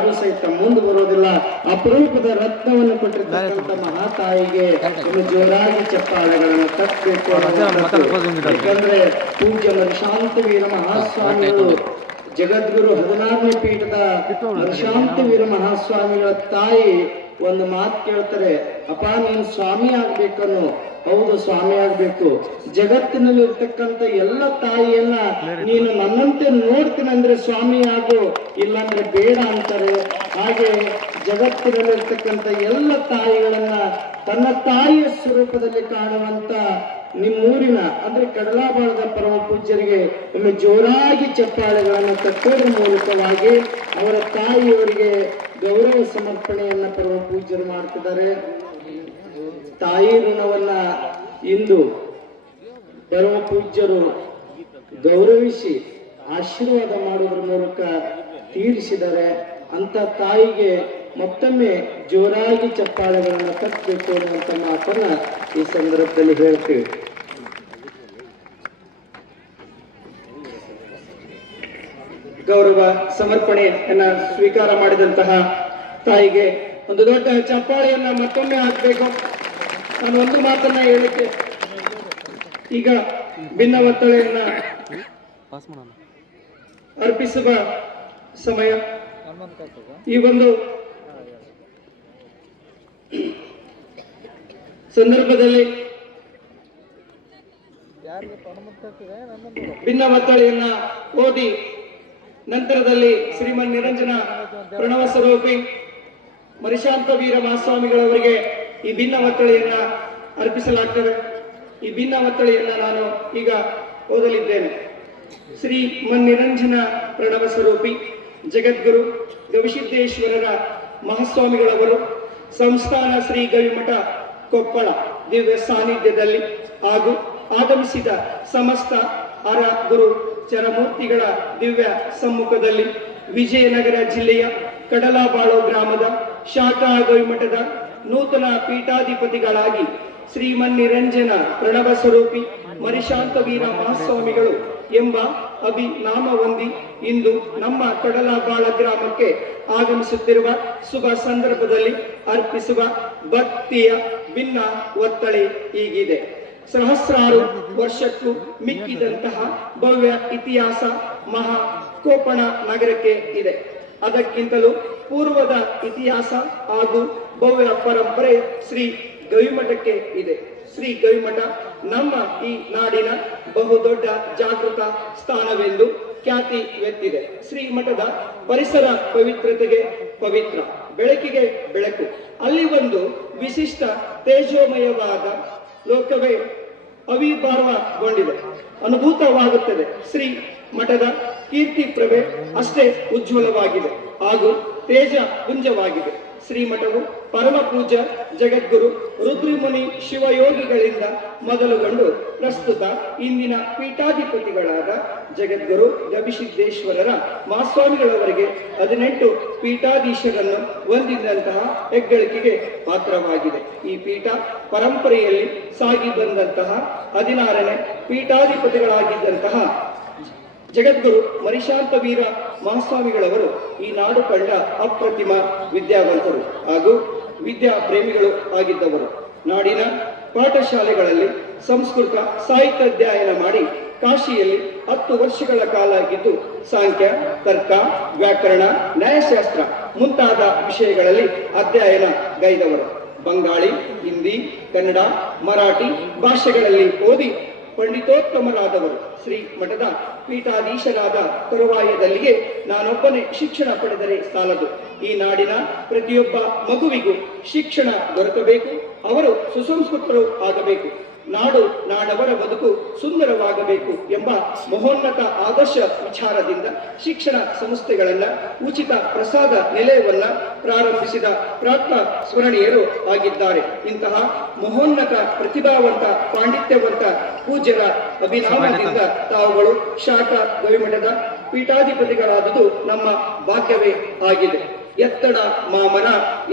ಯಾರು ಸಹಿತ ಮುಂದೆ ಬರೋದಿಲ್ಲ. ಅಪರೂಪದ ರತ್ನವನ್ನು ಕೊಟ್ಟಿರ್ತಕ್ಕಂಥ ಮಹಾತಾಯಿಗೆ ಒಂದು ಜೋರಾಗಿ ಚಪ್ಪಾಳೆಗಳನ್ನು ತಟ್ಟಬೇಕು. ಯಾಕಂದ್ರೆ ಪೂಜ್ಯ ಮರಿಶಾಂತವೀರ ಮಹಾಸ್ವಾಮಿಗಳು ಜಗದ್ಗುರು 16ನೇ ಪೀಠದ ಮರಿಶಾಂತವೀರ ಮಹಾಸ್ವಾಮಿಗಳ ತಾಯಿ ಒಂದು ಮಾತು ಕೇಳ್ತಾರೆ, ಅಪ್ಪ ನೀನು ಸ್ವಾಮಿ ಆಗ್ಬೇಕನ್ನು. ಹೌದು, ಸ್ವಾಮಿ ಆಗ್ಬೇಕು. ಜಗತ್ತಿನಲ್ಲಿ ಇರ್ತಕ್ಕಂಥ ಎಲ್ಲ ತಾಯಿಯನ್ನ ನೀನು ನನ್ನಂತೆ ನೋಡ್ತೀನಂದ್ರೆ ಸ್ವಾಮಿ ಆಗು, ಇಲ್ಲಾಂದ್ರೆ ಬೇಡ ಅಂತಾರೆ. ಹಾಗೆ ಜಗತ್ತಿನಲ್ಲಿರ್ತಕ್ಕಂಥ ಎಲ್ಲ ತಾಯಿಗಳನ್ನ ತನ್ನ ತಾಯಿಯ ಸ್ವರೂಪದಲ್ಲಿ ಕಾಣುವಂತ ನಿಮ್ಮೂರಿನ ಅಂದ್ರೆ ಕಡಲಾಬಾಳದ ಪರಮ ಪೂಜ್ಯರಿಗೆ ಒಮ್ಮೆ ಜೋರಾಗಿ ಚಪ್ಪಾಳೆಗಳನ್ನು ತಟ್ಟೋದ್ರ ಮೂಲಕವಾಗಿ ಅವರ ತಾಯಿಯವರಿಗೆ ಗೌರವ ಸಮರ್ಪಣೆಯನ್ನ ಪರಮ ಪೂಜ್ಯರು ಮಾಡ್ತಿದ್ದಾರೆ. ತಾಯಿ ಋಣವನ್ನ ಇಂದು ಪರಮ ಪೂಜ್ಯರು ಗೌರವಿಸಿ ಆಶೀರ್ವಾದ ಮಾಡೋದ್ರ ಮೂಲಕ ತೀರಿಸಿದ್ದಾರೆ. ಅಂತ ತಾಯಿಗೆ ಮತ್ತೊಮ್ಮೆ ಜೋರಾಗಿ ಚಪ್ಪಾಳೆಗಳನ್ನು ತಟ್ಟಬೇಕು ಅನ್ನುವಂಥ ಮಾತನ್ನ ಈ ಸಂದರ್ಭದಲ್ಲಿ ಹೇಳ್ತೀವಿ. ಗೌರವ ಸಮರ್ಪಣೆಯನ್ನ ಸ್ವೀಕಾರ ಮಾಡಿದಂತಹ ತಾಯಿಗೆ ಒಂದು ದೊಡ್ಡ ಚಪ್ಪಾಳೆಯನ್ನ ಮತ್ತೊಮ್ಮೆ ಹಾಕಬೇಕು. ನಾನು ಒಂದು ಮಾತನ್ನ ಹೇಳಿದ್ದೆ, ಈಗ ಭಿನ್ನವತ್ತಳೆಯನ್ನ ಅರ್ಪಿಸುವ ಸಮಯ. ಈ ಒಂದು ಸಂದರ್ಭದಲ್ಲಿ ಭಿನ್ನವತ್ತಳೆಯನ್ನ ಓದಿ ನಂತರದಲ್ಲಿ ಶ್ರೀಮನ್ ನಿರಂಜನ ಪ್ರಣವ ಸ್ವರೂಪಿ ಮರಿಶಾಂತವೀರ ಮಹಾಸ್ವಾಮಿಗಳವರಿಗೆ ಈ ಭಿನ್ನವತ್ತಳೆಯನ್ನ ಅರ್ಪಿಸಲಾಗ್ತದೆ. ಈ ಭಿನ್ನವತ್ತಳೆಯನ್ನ ನಾನು ಈಗ ಓದಲಿದ್ದೇನೆ. ಶ್ರೀ ಮನ್ನಿರಂಜನ ಪ್ರಣವ ಸ್ವರೂಪಿ ಜಗದ್ಗುರು ಗವಿಸಿದ್ದೇಶ್ವರರ ಮಹಾಸ್ವಾಮಿಗಳವರು ಸಂಸ್ಥಾನ ಶ್ರೀ ಗವಿಮಠ ಕೊಪ್ಪಳ ದಿವ್ಯ ಸಾನ್ನಿಧ್ಯದಲ್ಲಿ ಹಾಗೂ ಆಗಮಿಸಿದ ಸಮಸ್ತ ಅರ ಗುರು ಚರಮೂರ್ತಿಗಳ ದಿವ್ಯ ಸಮ್ಮುಖದಲ್ಲಿ ವಿಜಯನಗರ ಜಿಲ್ಲೆಯ ಕಡಲಾಬಾಳು ಗ್ರಾಮದ ಶಾಖಾ ಗವಿಮಠದ ನೂತನ ಪೀಠಾಧಿಪತಿಗಳಾಗಿ ಶ್ರೀಮನ್ನಿರಂಜನ ಪ್ರಣವ ಸ್ವರೂಪಿ ಮರಿಶಾಂತವೀರ ಮಹಾಸ್ವಾಮಿಗಳು ಎಂಬ ಅಭಿನಾಮ ಹೊಂದಿ ಇಂದು ನಮ್ಮ ಕಡಲಾಬಾಳ ಗ್ರಾಮಕ್ಕೆ ಆಗಮಿಸುತ್ತಿರುವ ಶುಭ ಸಂದರ್ಭದಲ್ಲಿ ಅರ್ಪಿಸುವ ಭಕ್ತಿಯ ಭಿನ್ನ ಒತ್ತಳೆ ಹೀಗಿದೆ. ಸಹಸ್ರಾರು ವರ್ಷಕ್ಕೂ ಮಿಕ್ಕಿದಂತಹ ಭವ್ಯ ಇತಿಹಾಸ ಮಹಾ ಕೋಪಣ ನಗರಕ್ಕೆ ಇದೆ. ಅದಕ್ಕಿಂತಲೂ ಪೂರ್ವದ ಇತಿಹಾಸ ಹಾಗೂ ಭವ್ಯ ಪರಂಪರೆ ಶ್ರೀ ಗವಿಮಠಕ್ಕೆ ಇದೆ. ಶ್ರೀ ಗವಿಮಠ ನಮ್ಮ ಈ ನಾಡಿನ ಬಹುದೊಡ್ಡ ಜಾಗೃತ ಸ್ಥಾನವೆಂದು ಖ್ಯಾತಿವೆತ್ತಿದೆ. ಶ್ರೀಮಠದ ಪರಿಸರ ಪವಿತ್ರತೆಗೆ ಪವಿತ್ರ, ಬೆಳಕಿಗೆ ಬೆಳಕು. ಅಲ್ಲಿ ಒಂದು ವಿಶಿಷ್ಟ ತೇಜೋಮಯವಾದ ಲೋಕವೇ ಅವಿಭಾವಗೊಂಡಿದೆ, ಅನುಭೂತವಾಗುತ್ತದೆ. ಶ್ರೀ ಮಠದ ಕೀರ್ತಿ ಪ್ರಭೆ ಅಷ್ಟೇ ಉಜ್ವಲವಾಗಿದೆ ಹಾಗೂ ತೇಜ ಪುಂಜವಾಗಿದೆ. ಶ್ರೀಮಠವು ಪರಮ ಪೂಜ್ಯ ಜಗದ್ಗುರು ರುದ್ರಮುನಿ ಶಿವಯೋಗಿಗಳಿಂದ ಮೊದಲುಗೊಂಡು ಪ್ರಸ್ತುತ ಇಂದಿನ ಪೀಠಾಧಿಪತಿಗಳಾದ ಜಗದ್ಗುರು ಗವಿಸಿದ್ದೇಶ್ವರರ ಮಹಾಸ್ವಾಮಿಗಳವರೆಗೆ 18 ಪೀಠಾಧೀಶರನ್ನು ಹೊಂದಿದಂತಹ ಹೆಗ್ಗಳಿಕೆಗೆ ಪಾತ್ರವಾಗಿದೆ. ಈ ಪೀಠ ಪರಂಪರೆಯಲ್ಲಿ ಸಾಗಿ ಬಂದಂತಹ 16ನೇ ಪೀಠಾಧಿಪತಿಗಳಾಗಿದ್ದಂತಹ ಜಗದ್ಗುರು ಮರಿಶಾಂತವೀರ ಮಹಾಸ್ವಾಮಿಗಳವರು ಈ ನಾಡು ಕಂಡ ಅಪ್ರತಿಮ ವಿದ್ಯಾವಂತರು ಹಾಗೂ ವಿದ್ಯಾ ಪ್ರೇಮಿಗಳು ಆಗಿದ್ದವರು. ನಾಡಿನ ಪಾಠಶಾಲೆಗಳಲ್ಲಿ ಸಂಸ್ಕೃತ ಸಾಹಿತ್ಯ ಅಧ್ಯಯನ ಮಾಡಿ ಕಾಶಿಯಲ್ಲಿ 10 ವರ್ಷಗಳ ಕಾಲ ಆಗಿದ್ದು ಸಾಂಖ್ಯ, ತರ್ಕ, ವ್ಯಾಕರಣ, ನ್ಯಾಯಶಾಸ್ತ್ರ ಮುಂತಾದ ವಿಷಯಗಳಲ್ಲಿ ಅಧ್ಯಯನ ಗೈದವರು. ಬಂಗಾಳಿ, ಹಿಂದಿ, ಕನ್ನಡ, ಮರಾಠಿ ಭಾಷೆಗಳಲ್ಲಿ ಓದಿ ಪಂಡಿತೋತ್ತಮರಾದವರು. ಶ್ರೀ ಮಠದ ಪೀಠಾಧೀಶರಾದ ತರುವಾಯದಲ್ಲಿಯೇ ನಾನೊಬ್ಬನೇ ಶಿಕ್ಷಣ ಪಡೆದರೆ ಸಾಲದು. ಈ ನಾಡಿನ ಪ್ರತಿಯೊಬ್ಬ ಮಗುವಿಗೂ ಶಿಕ್ಷಣ ದೊರಕಬೇಕು, ಅವರು ಸುಸಂಸ್ಕೃತರು ಆಗಬೇಕು, ನಾಡು ನಾಡವರ ಬದುಕು ಸುಂದರವಾಗಬೇಕು ಎಂಬ ಮಹೋನ್ನತ ಆದರ್ಶ ವಿಚಾರದಿಂದ ಶಿಕ್ಷಣ ಸಂಸ್ಥೆಗಳನ್ನ ಉಚಿತ ಪ್ರಸಾದ ನಿಲಯವನ್ನ ಪ್ರಾರಂಭಿಸಿದ ಪ್ರಾಜ್ಞ ಸ್ಮರಣೀಯರು ಆಗಿದ್ದಾರೆ. ಇಂತಹ ಮಹೋನ್ನತ ಪ್ರತಿಭಾವಂತ ಪಾಂಡಿತ್ಯವಂತ ಪೂಜ್ಯರ ಅಭಿನಾಮದಿಂದ ತಾವುಗಳು ಶಾಖಾ ಗವಿಮಠದ ಪೀಠಾಧಿಪತಿಗಳಾದುದು ನಮ್ಮ ಭಾಗ್ಯವೇ ಆಗಿದೆ. ಎತ್ತಡ ಮಾಮನ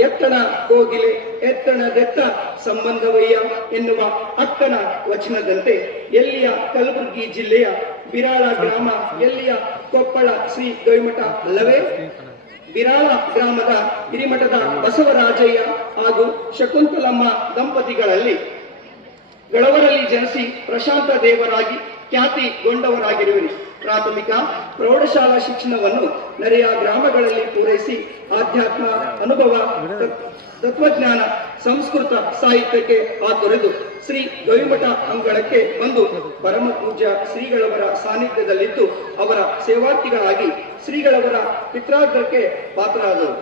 ಎತ್ತಣ ಕೋಗಿಲೆ ಎತ್ತಣದೆತ್ತ ಸಂಬಂಧವಯ್ಯ ಎನ್ನುವ ಅಕ್ಕನ ವಚನದಂತೆ ಎಲ್ಲಿಯ ಕಲಬುರಗಿ ಜಿಲ್ಲೆಯ ಬಿರಾಳ ಗ್ರಾಮ, ಎಲ್ಲಿಯ ಕೊಪ್ಪಳ ಶ್ರೀ ಗವಿಮಠ ಅಲ್ಲವೇ? ಬಿರಾಳ ಗ್ರಾಮದ ಹಿರಿಮಠದ ಬಸವರಾಜಯ್ಯ ಹಾಗೂ ಶಕುಂತಲಮ್ಮ ದಂಪತಿಗಳಲ್ಲಿ ಗಳವರಲ್ಲಿ ಜನಿಸಿ ಪ್ರಶಾಂತ ದೇವರಾಗಿ ಖ್ಯಾತಿಗೊಂಡವರಾಗಿರುವಿರಿ. ಪ್ರಾಥಮಿಕ ಪ್ರೌಢಶಾಲಾ ಶಿಕ್ಷಣವನ್ನು ನೆರೆಯ ಗ್ರಾಮಗಳಲ್ಲಿ ಪೂರೈಸಿ ಆಧ್ಯಾತ್ಮ ಅನುಭವ, ತತ್ವಜ್ಞಾನ, ಸಂಸ್ಕೃತ ಸಾಹಿತ್ಯಕ್ಕೆ ಆತೊರೆದು ಶ್ರೀ ಗವಿಮಠ ಅಂಗಳಕ್ಕೆ ಬಂದು ಪರಮ ಪೂಜ್ಯ ಶ್ರೀಗಳವರ ಸಾನ್ನಿಧ್ಯದಲ್ಲಿದ್ದು ಅವರ ಸೇವಾರ್ಥಿಗಳಾಗಿ ಶ್ರೀಗಳವರ ಪಿತ್ರಾಗ್ರಹಕ್ಕೆ ಪಾತ್ರರಾದರು.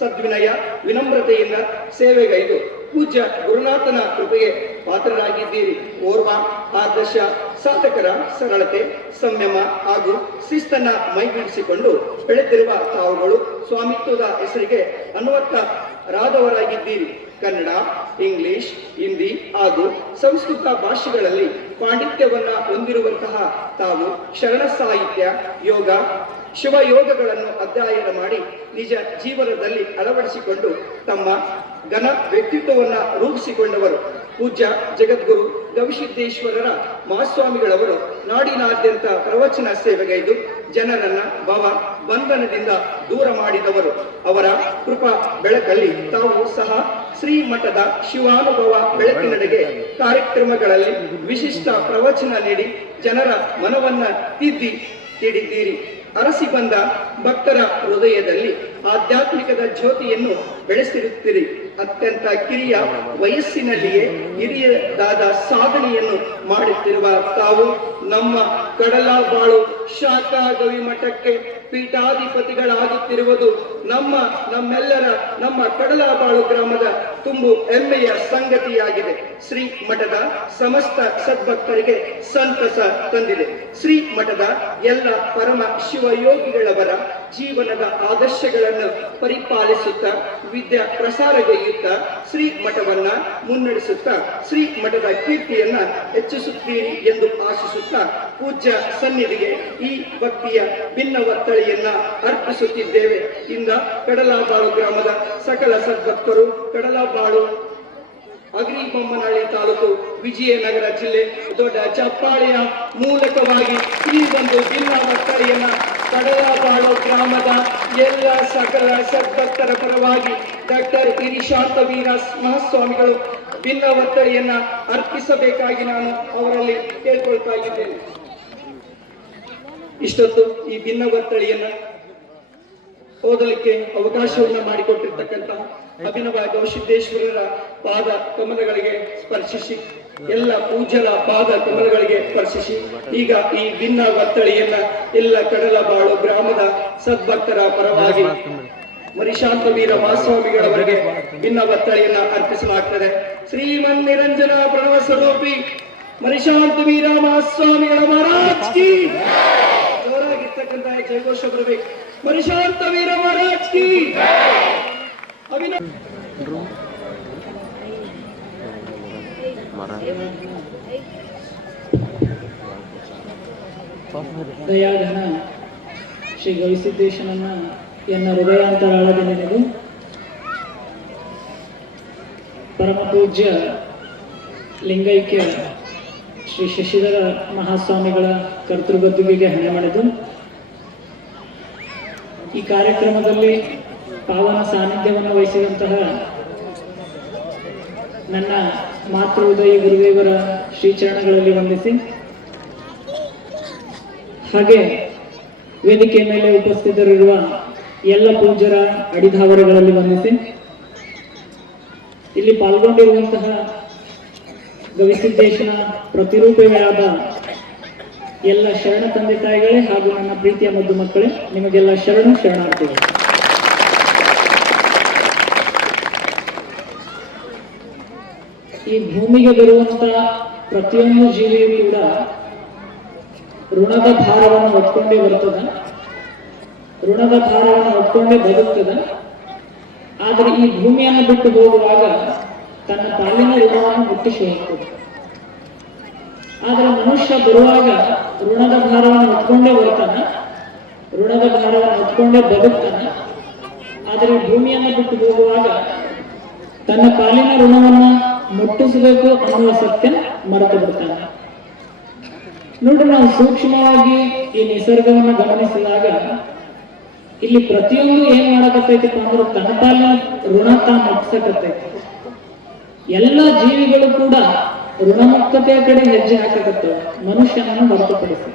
ಸದ್ವಿನಯ ವಿನಮ್ರತೆಯಿಂದ ಸೇವೆಗೈದು ಪೂಜ್ಯ ಗುರುನಾಥನ ಕೃಪೆಗೆ ಪಾತ್ರರಾಗಿದ್ದೀರಿ. ಓರ್ವ ಆದರ್ಶ ಸಾಧಕರ ಸರಳತೆ, ಸಂಯಮ ಹಾಗೂ ಶಿಸ್ತನ್ನ ಮೈಗೂಡಿಸಿಕೊಂಡು ಬೆಳೆದಿರುವ ತಾವುಗಳು ಸ್ವಾಮಿತ್ವದ ಹೆಸರಿಗೆ ಅನ್ವರ್ಥರಾದವರಾಗಿದ್ದೀರಿ. ಕನ್ನಡ, ಇಂಗ್ಲಿಷ್, ಹಿಂದಿ ಹಾಗೂ ಸಂಸ್ಕೃತ ಭಾಷೆಗಳಲ್ಲಿ ಪಾಂಡಿತ್ಯವನ್ನ ಹೊಂದಿರುವಂತಹ ತಾವು ಶರಣ ಸಾಹಿತ್ಯ, ಯೋಗ, ಶಿವಯೋಗಗಳನ್ನು ಅಧ್ಯಯನ ಮಾಡಿ ನಿಜ ಜೀವನದಲ್ಲಿ ಅಳವಡಿಸಿಕೊಂಡು ತಮ್ಮ ಘನ ವ್ಯಕ್ತಿತ್ವವನ್ನ ರೂಪಿಸಿಕೊಂಡವರು. ಪೂಜ್ಯ ಜಗದ್ಗುರು ಗವಿಸಿದ್ದೇಶ್ವರರ ಮಹಾಸ್ವಾಮಿಗಳವರು ನಾಡಿನಾದ್ಯಂತ ಪ್ರವಚನ ಸೇವೆಗೈದು ಜನರನ್ನ ಭವ ಬಂಧನದಿಂದ ದೂರ ಮಾಡಿದವರು. ಅವರ ಕೃಪಾ ಬೆಳಕಲ್ಲಿ ತಾವು ಸಹ ಶ್ರೀಮಠದ ಶಿವಾನುಭವ ಬೆಳಕಿನೆಡೆಗೆ ಕಾರ್ಯಕ್ರಮಗಳಲ್ಲಿ ವಿಶಿಷ್ಟ ಪ್ರವಚನ ನೀಡಿ ಜನರ ಮನವನ್ನ ತಿದ್ದಿದ್ದೀರಿ. ಅರಸಿ ಬಂದ ಭಕ್ತರ ಹೃದಯದಲ್ಲಿ ಆಧ್ಯಾತ್ಮಿಕದ ಜ್ಯೋತಿಯನ್ನು ಬೆಳೆಸಿರುತ್ತೀರಿ. ಅತ್ಯಂತ ಕಿರಿಯ ವಯಸ್ಸಿನಲ್ಲಿಯೇ ಹಿರಿಯದಾದ ಸಾಧನೆಯನ್ನು ಮಾಡುತ್ತಿರುವ ತಾವು ನಮ್ಮ ಕಡಲಬಾಳು ಶಾಖಾ ಗವಿಮಠಕ್ಕೆ ಪೀಠಾಧಿಪತಿಗಳಾಗುತ್ತಿರುವುದು ನಮ್ಮೆಲ್ಲರ ನಮ್ಮ ಕಡಲಬಾಳು ಗ್ರಾಮದ ತುಂಬು ಹೆಮ್ಮೆಯ ಸಂಗತಿಯಾಗಿದೆ. ಶ್ರೀ ಮಠದ ಸಮಸ್ತ ಸದ್ಭಕ್ತರಿಗೆ ಸಂತಸ ತಂದಿದೆ. ಶ್ರೀ ಮಠದ ಎಲ್ಲ ಪರಮ ಶಿವಯೋಗಿಗಳವರ ಜೀವನದ ಆದರ್ಶಗಳನ್ನು ಪರಿಪಾಲಿಸುತ್ತಾ ವಿದ್ಯಾ ಪ್ರಸಾರಗೈಯುತ್ತಾ ಶ್ರೀ ಮಠವನ್ನ ಮುನ್ನಡೆಸುತ್ತಾ ಶ್ರೀ ಮಠದ ಕೀರ್ತಿಯನ್ನ ಹೆಚ್ಚಿಸುತ್ತೀರಿ ಎಂದು ಆಶಿಸುತ್ತಾ ಪೂಜ್ಯ ಸನ್ನಿಧಿಗೆ ಈ ಭಕ್ತಿಯ ಭಿನ್ನ ವರ್ತಳೆಯನ್ನ ಅರ್ಪಿಸುತ್ತಿದ್ದೇವೆ. ಇಂದ ಕಡಲಬಾಳು ಗ್ರಾಮದ ಸಕಲ ಸದ್ಭಕ್ತರು, ಕಡಲಬಾಳು ಅಗ್ರಿಬೊಮ್ಮನಹಳ್ಳಿ ತಾಲೂಕು, ವಿಜಯನಗರ ಜಿಲ್ಲೆ, ದೊಡ್ಡ ಚಪ್ಪಾಳೆಯ ಮೂಲಕವಾಗಿ ಈ ಒಂದು ಭಿನ್ನ ವರ್ತಳೆಯನ್ನ ಕಡಲಬಾಳು ಗ್ರಾಮದ ಎಲ್ಲ ಸಕಲ ಸದ್ಭಕ್ತರ ಪರವಾಗಿ ಡಾಕ್ಟರ್ ಹಿರಿಶಾಂತವೀರ ಮಹಾಸ್ವಾಮಿಗಳು ಭಿನ್ನ ವರ್ತಳೆಯನ್ನ ಅರ್ಪಿಸಬೇಕಾಗಿ ನಾನು ಅವರಲ್ಲಿ ಕೇಳ್ಕೊಳ್ತಾ ಇದ್ದೇನೆ. ಇಷ್ಟೊತ್ತು ಈ ಭಿನ್ನ ವರ್ತಳೆಯನ್ನ ಓದಲಿಕ್ಕೆ ಅವಕಾಶವನ್ನ ಮಾಡಿಕೊಟ್ಟಿರ್ತಕ್ಕಂತಹ ಅಭಿನವ ಗವಿಸಿದ್ದೇಶ್ವರರ ಪಾದ ಕಮಲಗಳಿಗೆ ಸ್ಪರ್ಶಿಸಿ, ಎಲ್ಲ ಪೂಜ್ಯರ ಪಾದ ಕಮಲಗಳಿಗೆ ಸ್ಪರ್ಶಿಸಿ ಈಗ ಈ ಭಿನ್ನ ವರ್ತಳೆಯನ್ನ ಎಲ್ಲ ಕಡಲಬಾಳು ಗ್ರಾಮದ ಸದ್ಭಕ್ತರ ಪರವಾಗಿ ಮರಿಶಾಂತವೀರ ಮಹಾಸ್ವಾಮಿಗಳವರಿಗೆ ಭಿನ್ನ ವರ್ತಳೆಯನ್ನ ಅರ್ಪಿಸಲಾಗ್ತದೆ. ಶ್ರೀಮನ್ ನಿರಂಜನ ಪ್ರಣವ ಸ್ವರೂಪಿ ಮರಿಶಾಂತವೀರ ಮಹಾಸ್ವಾಮಿಗಳ ಮಹಾರಾಜ್ ಕಿ ಜೋರಾಗಿರ್ತಕ್ಕಂತಹ ಜಯಘೋಷ ಬರಬೇಕು. ಮರಿಶಾಂತವೀರ ಮಹಾರಾಜ್ ಕಿ ದಯಾಘನ ಶ್ರೀ ಗವಿಸಿದ್ದೇಶನನ್ನ ಎನ್ನ ಹೃದಯಾಂತರಾಳದ ನೆನೆದು ಪರಮ ಪೂಜ್ಯ ಲಿಂಗೈಕ್ಯ ಶ್ರೀ ಶಶಿಧರ ಮಹಾಸ್ವಾಮಿಗಳ ಕರ್ತೃಗದ್ದುಗೆಗೆ ಹಣೆ ಮಾಡಿದ್ದು ಈ ಕಾರ್ಯಕ್ರಮದಲ್ಲಿ ಪಾವನ ಸಾನ್ನಿಧ್ಯವನ್ನು ವಹಿಸಿದಂತಹ ನನ್ನ ಮಾತೃ ಉದಯ ಗುರುದೇವರ ಶ್ರೀಚರಣಗಳಲ್ಲಿ ವಂದಿಸಿ, ಹಾಗೆ ವೇದಿಕೆ ಮೇಲೆ ಉಪಸ್ಥಿತರಿರುವ ಎಲ್ಲ ಪೂಜ್ಯರ ಅಡಿಧಾವರಗಳಲ್ಲಿ ವಂದಿಸಿ, ಇಲ್ಲಿ ಪಾಲ್ಗೊಂಡಿರುವಂತಹ ಗವಿಸಿದ್ದೇಶನ ಪ್ರತಿರೂಪವೇ ಆದ ಎಲ್ಲ ಶರಣ ತಂದೆ ತಾಯಿಗಳೇ ಹಾಗೂ ನನ್ನ ಪ್ರೀತಿಯ ಮುದ್ದು ಮಕ್ಕಳೇ, ನಿಮಗೆಲ್ಲ ಶರಣಾರ್ಥಿಗಳು. ಈ ಭೂಮಿಗೆ ಬರುವಂತಹ ಪ್ರತಿಯೊಂದು ಜೀವಿಯೂ ಕೂಡ ಋಣದ ಭಾರವನ್ನು ಹೊತ್ಕೊಂಡೇ ಬರ್ತದ, ಋಣದ ಭಾರವನ್ನು ಹೊತ್ಕೊಂಡೇ ಬದುಕ್ತದ. ಆದರೆ ಈ ಭೂಮಿಯನ್ನು ಬಿಟ್ಟು ಹೋಗುವಾಗ ತನ್ನ ಪಾಲಿನ ಋಣವನ್ನು ಮುಟ್ಟಿಸಿ ಹೋಗ್ತದೆ. ಆದರೆ ಮನುಷ್ಯ ಬರುವಾಗ ಋಣದ ಭಾರವನ್ನು ಹೊತ್ಕೊಂಡೇ ಬರ್ತಾನ, ಋಣದ ಭಾರವನ್ನು ಹೊತ್ಕೊಂಡೇ ಬದುಕ್ತಾನ. ಆದರೆ ಭೂಮಿಯನ್ನು ಬಿಟ್ಟು ಹೋಗುವಾಗ ತನ್ನ ಪಾಲಿನ ಋಣವನ್ನ ಮುಟ್ಟಿಸಬೇಕು ಅನ್ನುವ ಸತ್ಯ ಮರೆತು ಬಿಡ್ತಾನೆ. ನೋಡ್ರಿ, ನಾವು ಸೂಕ್ಷ್ಮವಾಗಿ ಈ ನಿಸರ್ಗವನ್ನು ಗಮನಿಸಿದಾಗ ಇಲ್ಲಿ ಪ್ರತಿಯೊಂದು ಏನ್ ಮಾಡಕತ್ತೈತಿಪ್ಪ ಅಂದ್ರೆ ತನ್ನ ಪಾಲಿನ ಋಣ ತಾ ಮುಟ್ಸಕತ್ತೈತಿ. ಎಲ್ಲ ಜೀವಿಗಳು ಕೂಡ ಋಣಮುಕ್ತತೆಯ ಕಡೆ ಹೆಜ್ಜೆ ಹಾಕಕತ್ತವ, ಮನುಷ್ಯನನ್ನು ಹೊರತುಪಡಿಸಿ.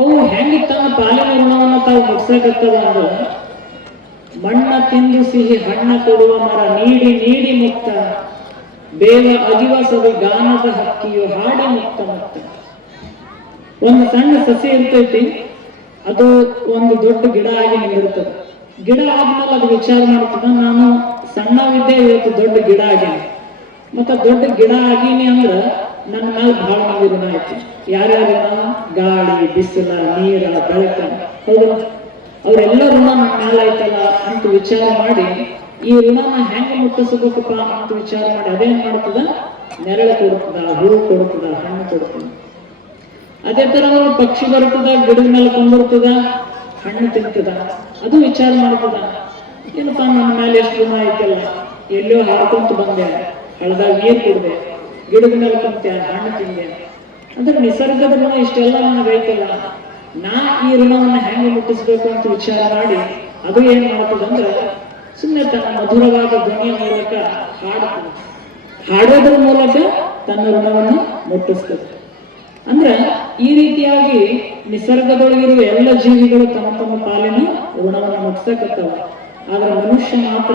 ಅವು ಹೆಂಗೆ ತನ್ನ ಪಾಲಿನ ಋಣವನ್ನು ತಾವು ಮುಟ್ಸಕತ್ತವ ಅಂದ್ರೆ, ಮಣ್ಣ ತಿಂದು ಸಿಹಿ ಹಣ್ಣ ಕೊಡುವ ಮರ ನೀಡಿ ನೀಡಿ ಮುಕ್ತ, ಬೇವ ಅಗಿವ ಸವಿ ಗಾನದ ಹಕ್ಕಿಯು ಹಾಡಿ ಮುಕ್ತ ಮುಕ್ತ. ಒಂದು ಸಣ್ಣ ಸಸಿ ಇರ್ತೈತಿ, ಅದು ಒಂದು ದೊಡ್ಡ ಗಿಡ ಆಗಿ ನಿಂದಿರ್ತದೆ. ಗಿಡ ಆದ್ಮೇಲೆ ಅದು ವಿಚಾರ ಮಾಡ್ತದ, ನಾನು ಸಣ್ಣವಿದ್ದೆ ಇವತ್ತು ದೊಡ್ಡ ಗಿಡ ಆಗೀನಿ, ಮತ್ತ ದೊಡ್ಡ ಗಿಡ ಆಗೀನಿ ಅಂದ್ರ ನನ್ನ ಮೇಲೆ ಬಹಳ ಮಂದಿ ಋಣ ಐತಿ. ಯಾರ್ಯಾರ ಗಾಳಿ, ಬಿಸಿಲ, ನೀರ, ಬೆಳಕ, ಹೌದು, ಅವರೆಲ್ಲ ಋಣ ನನ್ನ ಮೇಲೆ ಐತಲ್ಲ ಅಂತ ವಿಚಾರ ಮಾಡಿ ಈ ಋಣನ ಹೆಂಗ ಮುಟ್ಟಿಸಬೇಕಪ್ಪ ಅಂತ ವಿಚಾರ ಮಾಡಿ ಅದೇನ್ ಮಾಡ್ತದ, ನೆರಳು ಕೊಡ್ತದ, ಹೂ ಕೊಡ್ತದ, ಹಣ್ಣು ಕೊಡ್ತದ. ಅದೇ ತರ ಒಂದು ಪಕ್ಷಿ ಬರ್ತದ, ಗಿಡದ ಮೇಲೆ ಕೊಂಡ್ಬರ್ತದ, ಹಣ್ಣು ತಿಂತದ, ಅದು ವಿಚಾರ ಮಾಡ್ತದ, ಏನಪ್ಪ ನನ್ನ ಮೇಲೆ ಎಷ್ಟು ಋಣ ಐತಲ್ಲ, ಎಲ್ಲೋ ಹಾರ್ಕೊಂತ ಬಂದೆ, ಹಳದಾಗ ನೀರು ಕುಡ್ದೆ, ಗಿಡದ ಮೇಲೆ ಕುಂತೆ, ಹಣ್ಣು ತಿಂದೆ, ಅಂದ್ರೆ ನಿಸರ್ಗದ ಋಣ ಇಷ್ಟೆಲ್ಲ ನನಗೈತಲ್ಲ, ನಾ ಈ ಋಣವನ್ನು ಹೆಂಗೆ ಮುಟ್ಟಿಸ್ಬೇಕು ಅಂತ ವಿಚಾರ ಮಾಡಿ ಅದು ಏನ್ ಮಾಡ್ತದಂದ್ರೆ ಸುಮ್ಮನೆ ತನ್ನ ಮಧುರವಾದ ಧ್ವನಿಯ ಮೂಲಕ ಹಾಡುತ್ತದೆ. ಹಾಡೋದ್ರ ಮೂಲಕ ತನ್ನ ಋಣವನ್ನು ಮುಟ್ಟಿಸ್ತದೆ. ಅಂದ್ರೆ ಈ ರೀತಿಯಾಗಿ ನಿಸರ್ಗದೊಳಗಿರುವ ಎಲ್ಲ ಜೀವಿಗಳು ತಮ್ಮ ತಮ್ಮ ಪಾಲಿನ ಋಣವನ್ನು ಮುಟ್ಟಿಸಕತ್ತವ. ಆದ್ರೆ ಮನುಷ್ಯ ಮಾತ್ರ